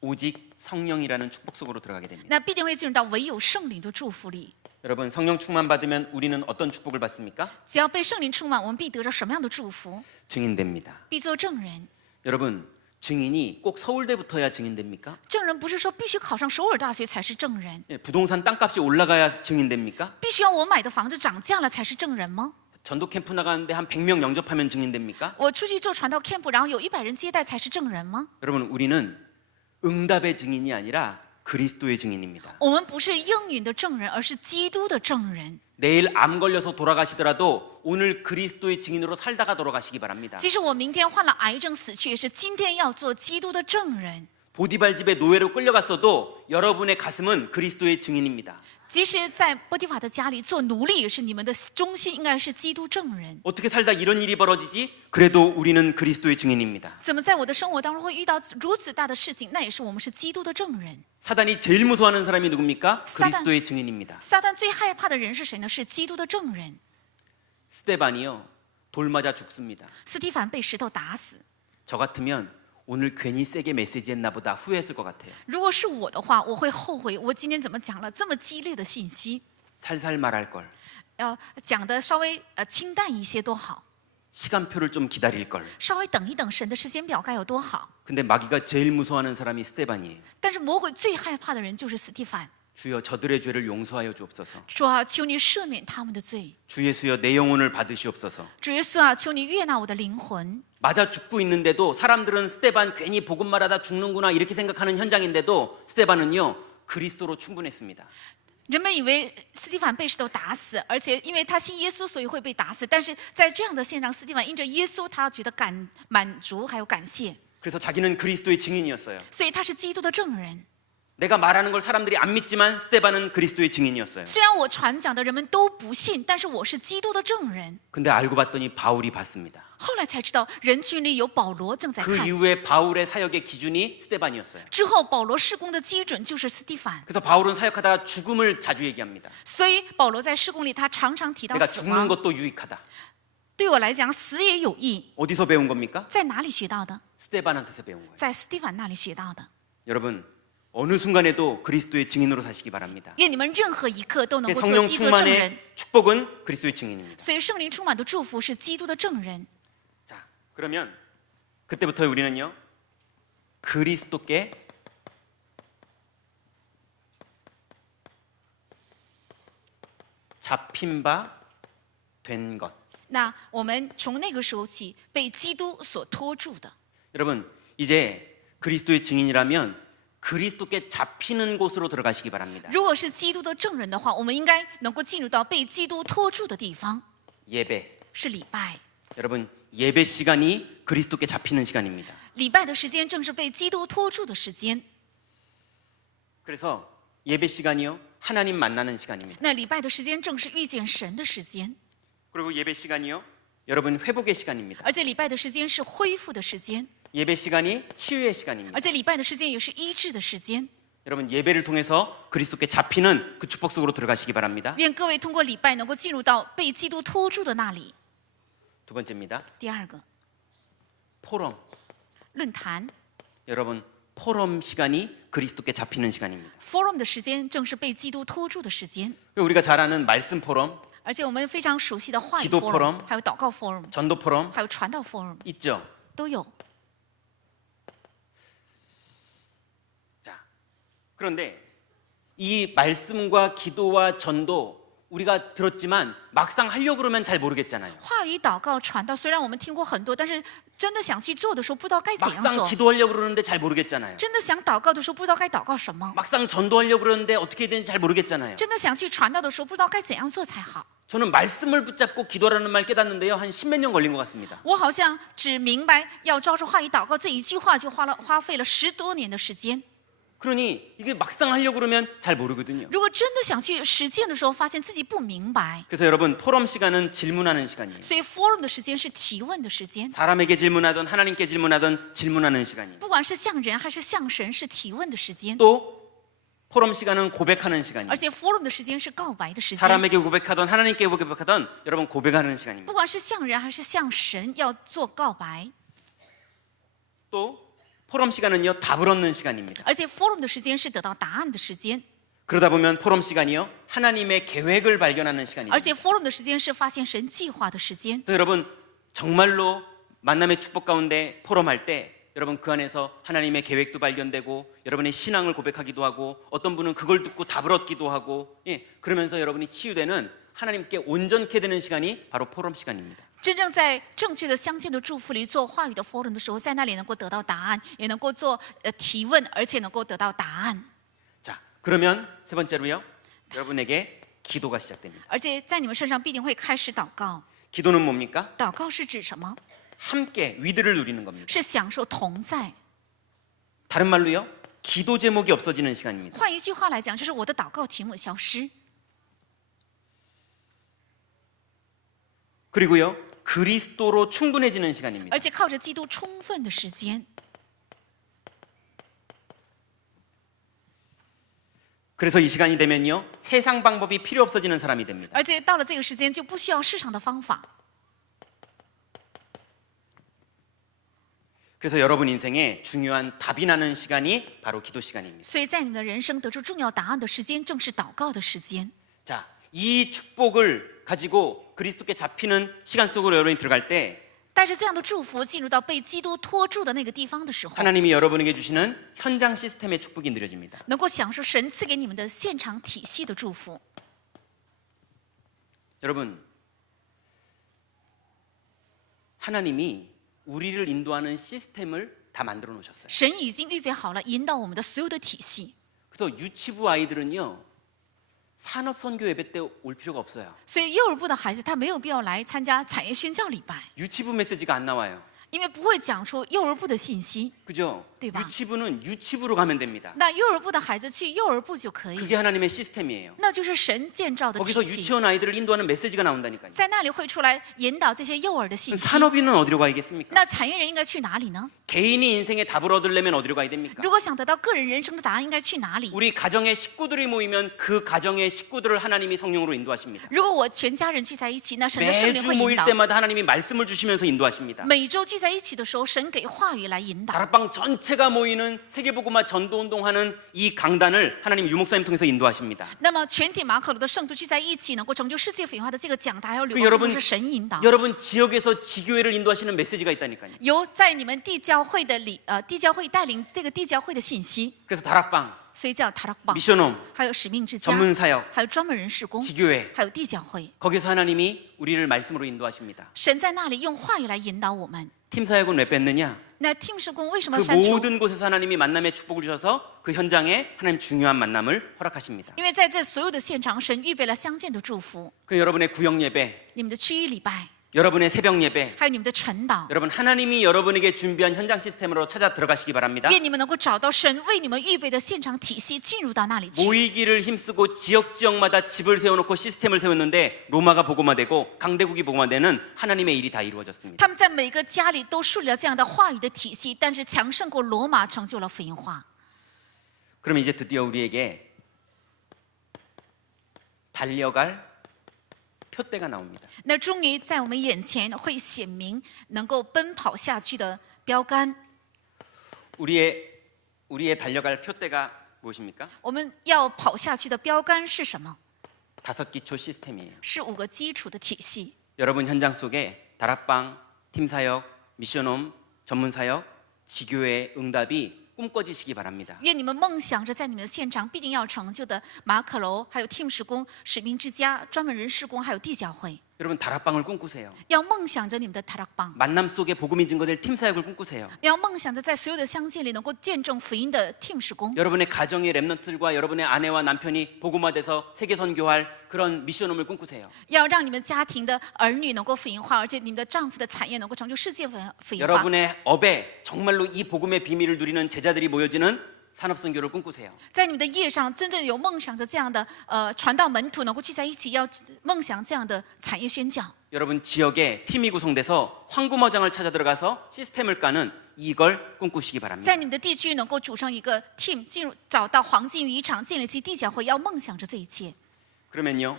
오직 성령이라는 축복 속으로 들어가게 됩니다. 那必定会进入到唯有圣灵的祝福里。 여러분, 성령 충만 받으면 우리는 어떤 축복을 받습니까? 只要被圣灵充满，我们必得着什么样的祝福？ 증인됩니다. 必做证人。 여러분, 증인이 꼭 서울대부터야 증인됩니까? 证人不是说必须考上首尔大学才是证人， 예, 부동산 땅값이 올라가야 증인됩니까? 必须要我买的房子涨价了才是证人吗？ 전도 캠프 나가는데 한 100명 영접하면 증인됩니까? 我出去做传道 camp， 然后有100人接待才是证人吗？ 여러분, 우리는 응답의 증인이 아니라 그리스도의 증인입니다. 我们不是应允的证人，而是基督的证人。 내일 암 걸려서 돌아가시더라도 오늘 그리스도의 증인으로 살다가 돌아가시기 바랍니다. 即使我明天患了癌症死去，也是今天要做基督的证人。 보디발 집에 노예로 끌려갔어도 여러분의 가슴은 그리스도의 증인입니다. 即使在波提法的家里做奴隶，也是你们的中心应该是基督证人。 어떻게 살다 이런 일이 벌어지지? 그래도 우리는 그리스도의 증인입니다. 怎么在我的生活当中会遇到如此大的事情？那也是我们是基督的证人。 사단이 제일 무서워하는 사람이 누굽니까? 사단. 그리스도의 증인입니다. 撒旦最害怕的人是谁呢？是基督的证人。 스데반이요, 돌 맞아 죽습니다. 斯提凡被石头打死。 저 같으면 오늘 괜히 세게 메시지했나 보다 후회했을 것 같아요. 如果是我的话，我会后悔，我今天怎么讲了这么激烈的信息？ 살살 말할 걸. 要讲的稍微清淡一些多好， 시간표를 좀 기다릴 걸. 稍微等一等，神的时间表该有多好。 근데 마귀가 제일 무서워하는 사람이 스데반이에요. 但是魔鬼最害怕的人就是斯提凡。 주여 저들의 죄를 용서하여 주옵소서. 主啊，求你赦免他们的罪。 주 예수여 내 영혼을 받으시옵소서. 主耶稣啊，求你悦纳我的灵魂。 맞아 죽고 있는데도 사람들은 스데반 괜히 복음 말하다 죽는구나 이렇게 생각하는 현장인데도 스데반은요 그리스도로 충분했습니다. 人们以为斯蒂凡被石头打死，而且因为他信耶稣，所以会被打死。但是在这样的现场，斯蒂凡因着耶稣，他觉得满足还有感谢， 그래서 자기는 그리스도의 증인이었어요. 所以他是基督的证人。 내가 말하는 걸 사람들이 안 믿지만 스데반은 그리스도의 증인이었어요. 虽然我传讲的人们都不信，但是我是基督的证人。 근데 알고 봤더니 바울이 봤습니다. 后来才知道，人群里有保罗正在 그 看。 이후에 바울의 사역의 기준이 스데반이었어요. 之后，保罗事工的基准就是斯蒂凡。 그래서 바울은 사역하다가 죽음을 자주 얘기합니다. 所以保罗在事工里，他常常提到 내가 死 죽는 亡。 것도 유익하다. 对我来讲，死也有益。 어디서 배운 겁니까? 在哪里学到的？ 스데반한테서 배운 거예요. 在斯蒂凡那里学到的。 여러분 어느 순간에도 그리스도의 증인으로 사시기 바랍니다. 愿你们任何一刻都能够做 성령 基督的证人。 충만의 축복은 그리스도의 증인입니다. 所以圣灵充满的祝福是基督的证人。 자, 그러면 그때부터 우리는요 그리스도께 잡힌 바 된 것. 那我们从那个时候起被基督所托住的。 여러분 이제 그리스도의 증인이라면 그리스도께 잡히는 곳으로 들어가시기 바랍니다. 如果是基督的证人的话，我们应该能够进入到被基督托住的地方， 예배. 是礼拜。 여러분 예배 시간이 그리스도께 잡히는 시간입니다. 礼拜的时间正是被基督托住的时间。 그래서 예배 시간이요 하나님 만나는 시간입니다. 那礼拜的时间正是遇见神的时间， 그리고 예배 시간이요 여러분 회복의 시간입니다. 而且礼拜的时间是恢复的时间。 예배 시간이 치유의 시간입니다. 而且礼拜的时间也是医治的时间。 여러분 예배를 통해서 그리스도께 잡히는 그 축복 속으로 들어가시기 바랍니다. 愿各位通过礼拜能够进入到被基督托住的那里。 두 번째입니다. 第二个， 포럼. 论坛 여러분 포럼 시간이 그리스도께 잡히는 시간입니다. forum 的时间正是被基督托住的时间。 우리가 잘 아는 말씀 포럼, 而且我们非常熟悉的话语 기도 forum， forum 还有祷告 forum， 전도 포럼 还有传道 forum 있죠. 都有。 자, 그런데 이 말씀과 기도와 전도 우리가 들었지만 막상 하려고 그러면 잘 모르겠잖아요. 话语、祷告、传道，虽然我们听过很多，但是真的想去做的时候，不知道该怎样 막상 做。 기도하려고 그러는데 잘 모르겠잖아요. 真的想祷告的时候，不知道该祷告什么。 막상 전도하려고 그러는데 어떻게 해야 되는지 잘 모르겠잖아요. 真的想去传道的时候，不知道该怎样做才好。 저는 말씀을 붙잡고 기도하라는 말 깨닫는데요. 한 10몇 년 걸린 것 같습니다. 我好像只明白要照着话语祷告这一句话，就花费了10多年的时间。 그러니 이게 막상 하려고 그러면 잘 모르거든요. 如果真的想去实践的时候，发现自己不明白， 그래서 여러분 포럼 시간은 질문하는 시간이에요. 所以 forum 的时间是提问的时间， 사람에게 질문하든 하나님께 질문하든 질문하는 시간이에요. 不管是向人还是向神，是提问的时间。 또 포럼 시간은 고백하는 시간이에요. 而且 forum 的时间是告白的时间， 사람에게 고백하든 하나님께 고백하든 여러분 고백하는 시간입니다. 不管是向人还是向神，要做告白。 또 포럼 시간은요 답을 얻는 시간입니다. 而且 forum 的时间是得到答案的时间， 그러다 보면 포럼 시간이요 하나님의 계획을 발견하는 而 시간입니다. 且 forum 的时间是发现神计划的时间。 그래서 여러분 정말로 만남의 축복 가운데 포럼할 때 여러분 그 안에서 하나님의 계획도 발견되고 여러분의 신앙을 고백하기도 하고 어떤 분은 그걸 듣고 답을 얻기도 하고 그러면서 여러분이 치유되는 하나님께 온전케 되는 시간이 바로 포럼 시간입니다. 真正在正确的相见的祝福里做话语的 forum 的时候，在那里能够得到答案，也能够做提问，而且能够得到答案。 자, 그러면 세 번째로요. 여러분에게 기도가 시작됩니다. 而且在你们身上必定会开始祷告。 기도는 뭡니까? 祷告是指什么？ 함께 위드를 누리는 겁니다. 是享受同在。 다른 말로요. 기도 제목이 없어지는 시간입니다. 换一句话来讲，就是我的祷告题目消失， 그리고요. 그리스도로 충분해지는 시간입니다. 而且靠着基督充分的时间。 그래서 이 시간이 되면요. 세상 방법이 필요 없어지는 사람이 됩니다. 而且到了这个时间，就不需要市场的方法。 그래서 여러분 인생에 중요한 답이 나는 시간이 바로 기도 시간입니다. 所以在你们的人生得出重要答案的时间，正是祷告的时间。 자, 이 축복을 가지고 그리스도께 잡히는 시간 속으로 여러분이 들어갈 때 带着这样的祝福进入到被基督托住的那个地方的时候， 하나님이 여러분에게 주시는 현장 시스템의 축복이 누려집니다. 能够享受神赐给你们的现场体系的祝福。 여러분, 하나님이 우리를 인도하는 시스템을 다 만들어 놓으셨어요. 神已经预备好了引导我们的所有的体系， 그래서 유치부 아이들은요. 산업 선교 예배 때 올 필요가 없어요. 所以幼儿部的孩子他没有必要来参加产业宣教礼拜， 유치부 메시지가 안 나와요. 因为不会讲出幼儿部的信息。 그죠? 네, 봐. 유치부는 유치부로 가면 됩니다. 那幼儿部的孩子去幼儿部就可以， 그게 하나님의 시스템이에요. 那就是神建造的 거기서 体系。 유치원 아이들을 인도하는 메시지가 나온다니까요. 在那里会出来引导这些幼儿的信息。 산업인은 어디로 가야겠습니까? 那产业人应该去哪里呢？ 개인이 인생에 답을 얻으려면 어디로 가야 됩니까? 如果想得到个人人生的答案，应该去哪里？ 우리 가정의 식구들이 모이면 그 가정의 식구들을 하나님이 성령으로 인도하십니다. 如果我全家人聚在一起，那神的圣灵 매주 会引 모일 导。 때마다 하나님이 말씀을 주시면서 인도하십니다. 每周聚在一起的时候，神给话语来引导。 다락방 전체가 모이는 세계복음화 전도운동하는 이 강단을 하나님 유목사님 통해서 인도하십니다. 那么全体马可罗的圣徒聚在一起，能够成就世界腐化的这个讲台，还有刘 그 光 여러분 都是神引导。 여러분 지역에서 지교회를 인도하시는 메시지가 있다니까요. 有在你们地教会的地教会带领这个地教会的信息， 그래서 다락방, 所以叫塔拉邦， 미션홈, 还有使命之家， 전문사역, 还有专门人事工， 지교회 还有地教会。 거기서 하나님이 우리를 말씀으로 인도하십니다. 神在那里用话语来引导我们。 팀사역은 왜 뺐느냐? 那 team 事工为什么 그 删除？ 모든 곳에서 하나님이 만남의 축복을 주셔서 그 현장에 하나님 중요한 만남을 허락하십니다. 因为在这所有的现场，神预备了相见的祝福。 그 여러분의 구역 예배, 你们的区域礼拜， 여러분의 새벽 예배, 还有你们的晨祷。 여러분 하나님이 여러분에게 준비한 현장 시스템으로 찾아 들어가시기 바랍니다. 愿你们能够找到神为你们预备的现场体系，进入到那里去。 모이기를 힘쓰고 지역마다 집을 세워놓고 시스템을 세웠는데 로마가 복음화되고 강대국이 복음화되는 하나님의 일이 다 이루어졌습니다. 他们在每个家里都树立了这样的话语的体系，但是强胜过罗马，成就了福音化。 그럼 이제 드디어 우리에게 달려갈 표대가 나옵니다. 那终于在我们眼前会显明能够奔跑下去的标杆。 우리의 달려갈 표대가 무엇입니까? 我们要跑下去的标杆是什么？ 5 기초 시스템이에요. 是5个基础的体系。 여러분 현장 속에 다락방, 팀사역, 미션홈, 전문사역, 지교의 응답이 꿈꿔지시기 바랍니다. 愿你们梦想着在你们的现场必定要成就的马可楼，还有 team 事工、使命之家、专门人事工，还有地教会， 여러분 다락방을 꿈꾸세요. 要梦想着你们的塔拉邦， 만남 속에 복음이 증거될 팀사역을 꿈꾸세요. 要梦想着在所有的相见里能够见证福音的 team 事工。 여러분의 가정의 랩런트들과 여러분의 아내와 남편이 복음화돼서 세계 선교할 그런 미션홈을 꿈꾸세요. 要让你们家庭的儿女能够福音化，而且你们的丈夫的产业能够成就世界福音化。 여러분의 업에 정말로 이 복음의 비밀을 누리는 제자들이 모여지는 산업선교를 꿈꾸세요. 在你们的业上，真正有梦想着这样的传道门徒能够聚在一起，要梦想这样的产业宣教。 여러분 지역에 팀이 구성돼서 황구머장을 찾아 들어가서 시스템을 까는 이걸 꿈꾸시기 바랍니다. 在你们的地区能够组成一个 team， 进入找到黄金渔场，建立起地教会，要梦想着这一切， 그러면요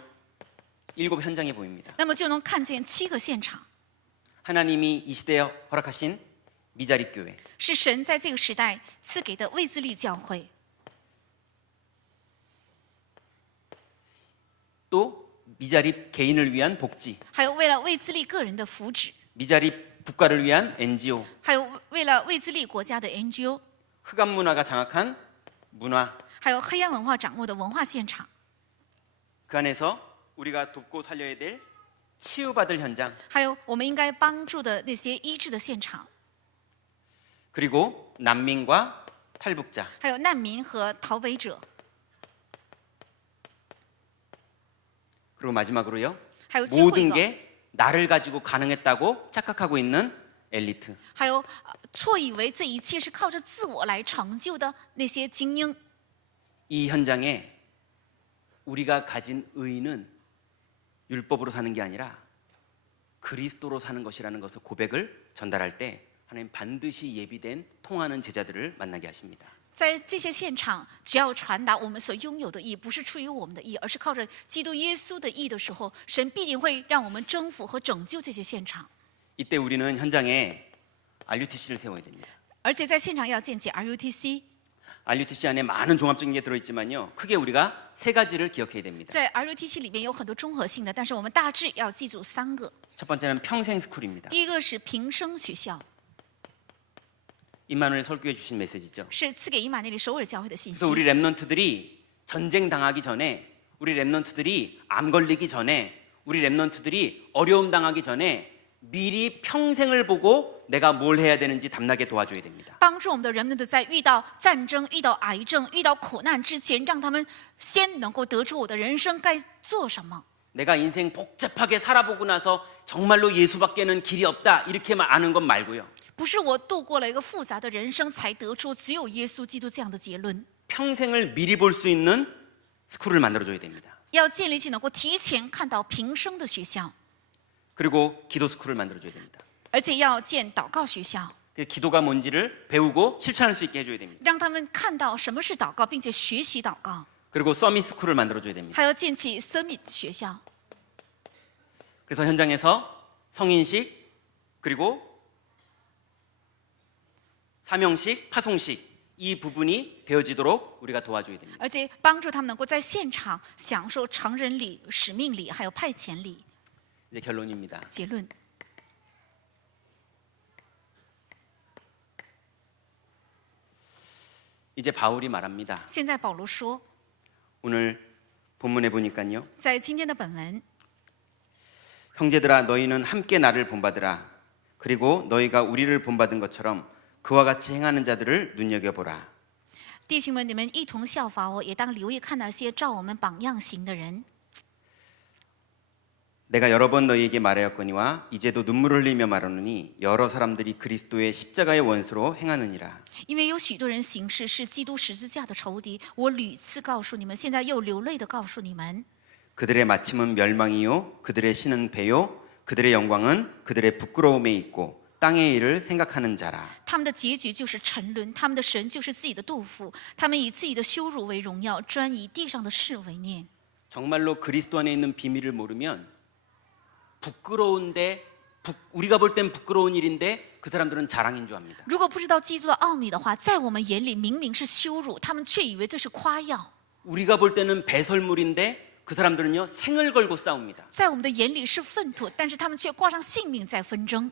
7 현장이 보입니다. 那么就能看见7个现场， 하나님이 이 시대에 허락하신 미자립 교회. 是神在这个时代赐给的卫自立教会， 또 미자립 개인을 위한 복지, 还有为了卫自立个人的福祉， 미자립 국가를 위한 NGO, 还有为了卫自立国家的 NGO， 흑암 문화가 장악한 문화. 还有黑暗文化掌握的文化现场， 그 안에서 우리가 돕고 살려야 될 치유받을 현장, 还有我们应该帮助的那些医治的现场， 그리고 난민과 탈북자. 还有难民和逃北者， 그리고 마지막으로요 还有最后一 모든 个， 게 나를 가지고 가능했다고 착각하고 있는 엘리트. 还有错以为这一切是靠着自我来成就的那些精英。 이 현장에 우리가 가진 의는 율법으로 사는 게 아니라 그리스도로 사는 것이라는 것을 고백을 전달할 때 하나님 반드시 예비된 통하는 제자들을 만나게 하십니다. 在这些现场，只要传达我们所拥有的义，不是出于我们的义，而是靠着基督耶稣的义的时候，神必定会让我们征服和拯救这些现场。 이때 우리는 현장에 RUTC를 세워야 됩니다. 而且在现场要建起 RUTC， RUTC 안에 많은 종합적인 게 들어있지만요. 크게 우리가 3가지를 기억해야 됩니다. 在 RUTC 里面有很多综合性的，但是我们大致要记住3个。 첫 번째는 평생 스쿨입니다. 第一个是平生学校， 임마누엘 설교해 주신 메시지죠. 是赐给以马内利首尔教会的信息 그래서 。 우리 랩런트들이 전쟁 당하기 전에, 우리 랩런트들이 암 걸리기 전에, 우리 랩런트들이 어려움 당하기 전에 미리 평생을 보고 내가 뭘 해야 되는지 담나게 도와줘야 됩니다. 帮助我们的人们的在遇到战争、遇到癌症、遇到苦难之前，让他们先能够得出我的人生该做什么。 내가 인생 복잡하게 살아보고 나서 정말로 예수밖에는 길이 없다 이렇게만 아는 것 말고요. 不是我度过了一个复杂的人生才得出只有耶稣基督这样的结论， 평생을 미리 볼 수 있는 스쿨을 만들어줘야 됩니다. 要建立起能够提前看到平生的学校， 그리고 기도 스쿨을 만들어줘야 됩니다. 而且要建祷告学校， 그 기도가 뭔지를 배우고 실천할 수 있게 해줘야 됩니다. 让他们看到什么是祷告，并且学习祷告， 그리고 서밋 스쿨을 만들어줘야 됩니다. 还要建起 Summit 学校。 그래서 현장에서 성인식 그리고 사명식, 파송식 이 부분이 되어지도록 우리가 도와줘야 됩니다. 而且帮助他们能够在现场享受成人礼、使命礼，还有派遣礼。 이제 결론입니다. 结论， 이제 바울이 말합니다. 现在保罗说， 오늘 본문에 보니까요. 在今天的本文， 형제들아 너희는 함께 나를 본받으라. 그리고 너희가 우리를 본받은 것처럼 그와 같이 행하는 자들을 눈여겨보라. 弟兄们，你们一同效法我，也当留意看那些照我们榜样行的人。 내가 여러 번 너희에게 말하였거니와 이제도 눈물을 흘리며 말하노니 여러 사람들이 그리스도의 십자가의 원수로 행하느니라. 因为有许多人行事是基督十字架的仇敌，我屡次告诉你们，现在又流泪的告诉你们。 그들의 마침은 멸망이요 그들의 신은 배요 그들의 영광은 그들의 부끄러움에 있고 땅의 일을 생각하는 자라. 他们的结局就是沉沦，他们的神就是自己的肚腹，他们以自己的羞辱为荣耀，专以地上的事为念。 정말로 그리스도 안에 있는 비밀을 모르면 부끄러운데 우리가 볼 땐 부끄러운 일인데 그 사람들은 자랑인 줄 압니다. 如果不知道基督的奥秘的话，在我们眼里明明是羞辱，他们却以为这是夸耀。 우리가 볼 때는 배설물인데 그 사람들은요 생을 걸고 싸웁니다. 在我们的眼里是粪土，但是他们却挂上性命在纷争。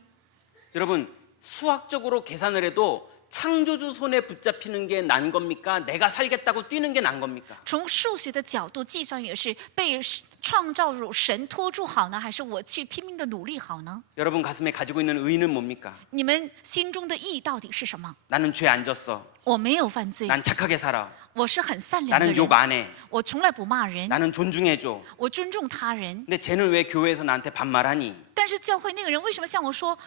여러분 수학적으로 계산을 해도 창조주 손에 붙잡히는 게 난 겁니까? 내가 살겠다고 뛰는 게 난 겁니까? 从数学的角度计算也是被创造主神拖住好呢，还是我去拼命的努力好呢？ 여러분 가슴에 가지고 있는 의는 뭡니까? 你们心中的义到底是什么？ 나는 죄 안 졌어. 我没有犯罪， 난 착하게 살아. 我是很善良的 나는 人， 욕 안 해. 我从来不骂人， 나는 존중해줘. 我尊重他人。 근데 쟤는 왜 교회에서 나한테 반말하니? 但是教会那个人为什么向我说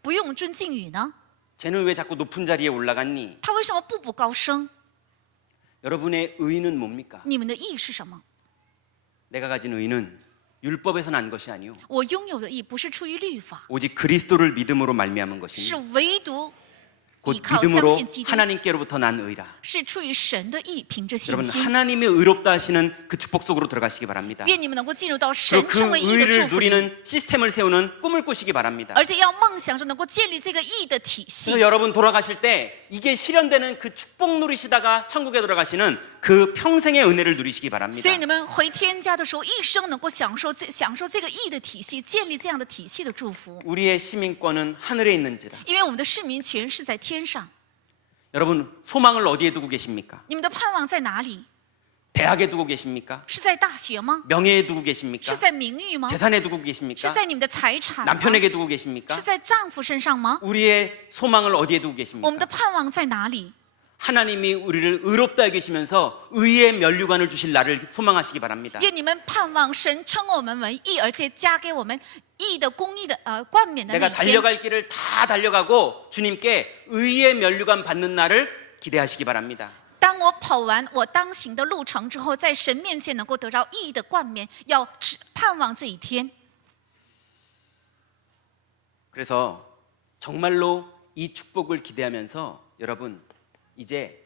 不用尊敬语呢？ 쟤는 왜 자꾸 높은 자리에 올라갔니? 他为什么步步高升？ 여러분의 의는 뭡니까? 你们的义是什么？ 내가 가진 의는 율법에서 난 것이 아니요 我拥有的义不是出于律法， 오직 그리스도를 믿음으로 말미암은 是 것이니 唯独 곧 依靠相 믿음으로 信基督， 하나님께로부터 난 의라. 是出于神的义，凭着信 여러분 心。 하나님이 의롭다 하시는 그 축복 속으로 들어가시기 바랍니다. 愿你们能够进入到神 그리고 成 그 为义的 의를 祝福里， 누리는 시스템을 세우는 꿈을 꾸시기 바랍니다. 而且要梦想着能够建立这个义的体 그래서 系。 여러분 돌아가실 때 이게 실현되는 그 축복 누리시다가 천국에 들어가시는 그 평생의 은혜를 누리시기 바랍니다. 所以你们回天家的时候，一生能够享受这个义的体系，建立这样的体系的祝福。 우리의 시민권은 하늘에 있는지라. 因为我们的市民权是在天上， 여러분 소망을 어디에 두고 계십니까? 你们的盼望在哪里？ 대학에 두고 계십니까? 是在大学吗？ 명예에 두고 是 계십니까? 在名誉吗？ 재산에 두고 是 계십니까? 在你们的财产吗？ 남편에게 두고 계십니까? 是在丈夫身上吗？ 우리의 소망을 어디에 두고 我们 계십니까? 的盼望在哪里？ 하나님이 우리를 의롭다 여기시면서 의의 면류관을 주실 날을 소망하시기 바랍니다. 愿你们盼望神称我们为义，而且加给我们义的公义的冠冕的那 내가 一天。 달려갈 길을 다 달려가고 주님께 의의 면류관 받는 날을 기대하시기 바랍니다. 当我跑完我当行的路程之后，在神面前能够得到义的冠冕，要盼望这一天。 그래서 정말로 이 축복을 기대하면서 여러분 이제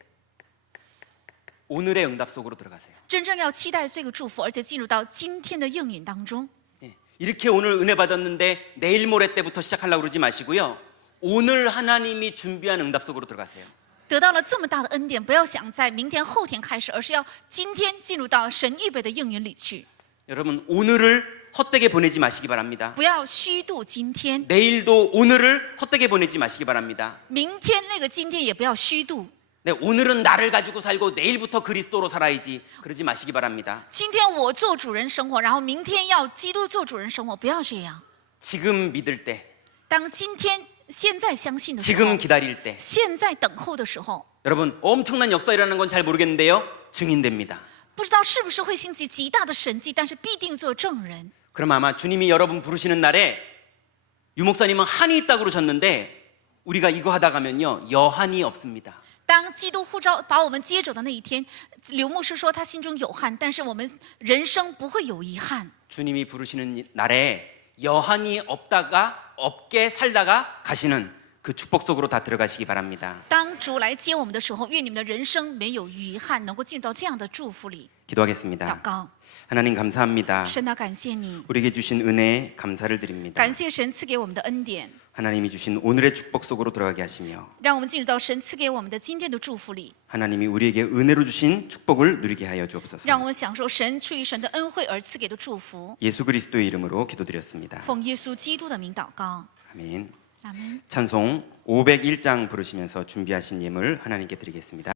오늘의 응답 속으로 들어가세요. 真正要期待这个祝福，而且进入到今天的应允当中。 예, 이렇게 오늘 은혜 받았는데 내일 모레 때부터 시작하려고 그러지 마시고요. 오늘 하나님이 준비한 응답 속으로 들어가세요. 得到了这么大的恩典，不要想在明天、后天开始，而是要今天进入到神预备的应允里去。 여러분 오늘을 헛되게 보내지 마시기 바랍니다. 不要虚度今天， 내일도 오늘을 헛되게 보내지 마시기 바랍니다. 明天那个今天也不要虚度。 네, 오늘은 나를 가지고 살고 내일부터 그리스도로 살아야지 그러지 마시기 바랍니다. 今天我做主人生活，然后明天要基督做主人生活，不要这样。 지금 믿을 때, 当今天现在相信的时 지금 候， 기다릴 때 现在等候的时候， 여러분 엄청난 역사 일어나는 건 잘 모르겠는데요. 증인됩니다. 不知道是不是会兴起极大的神迹，但是必定做证人。 그럼 아마 주님이 여러분 부르시는 날에 유 목사님은 한이 있다고 그러셨는데 우리가 이거 하다 가면요 여한이 없습니다. 当基督呼召把我们接走的那一天，刘牧师说他心中有憾，但是我们人生不会有遗憾。 주님이 부르시는 날에 여한이 없게 살다가 가시는 그 축복 속으로 다 들어가시기 바랍니다. 当主来接我们的时候，愿你们的人生没有遗憾，能够进入到这样的祝福里。 기도하겠습니다. 祷告， 하나님 감사합니다. 神啊，感谢你， 우리에게 주신 은혜 감사를 드립니다. 感谢神赐给我们的恩典， 하나님이 주신 오늘의 축복 속으로 들어가게 하시며 让我们进入到神赐给我们的今天的祝福里， 하나님이 우리에게 은혜로 주신 축복을 누리게 하여 주옵소서. 让我们享受神出于神的恩惠而赐给的祝福。 예수 그리스도의 이름으로 기도드렸습니다. 奉耶稣基督的名祷告， 아멘. 阿门。 찬송 501장 부르시면서 준비하신 예물 하나님께 드리겠습니다.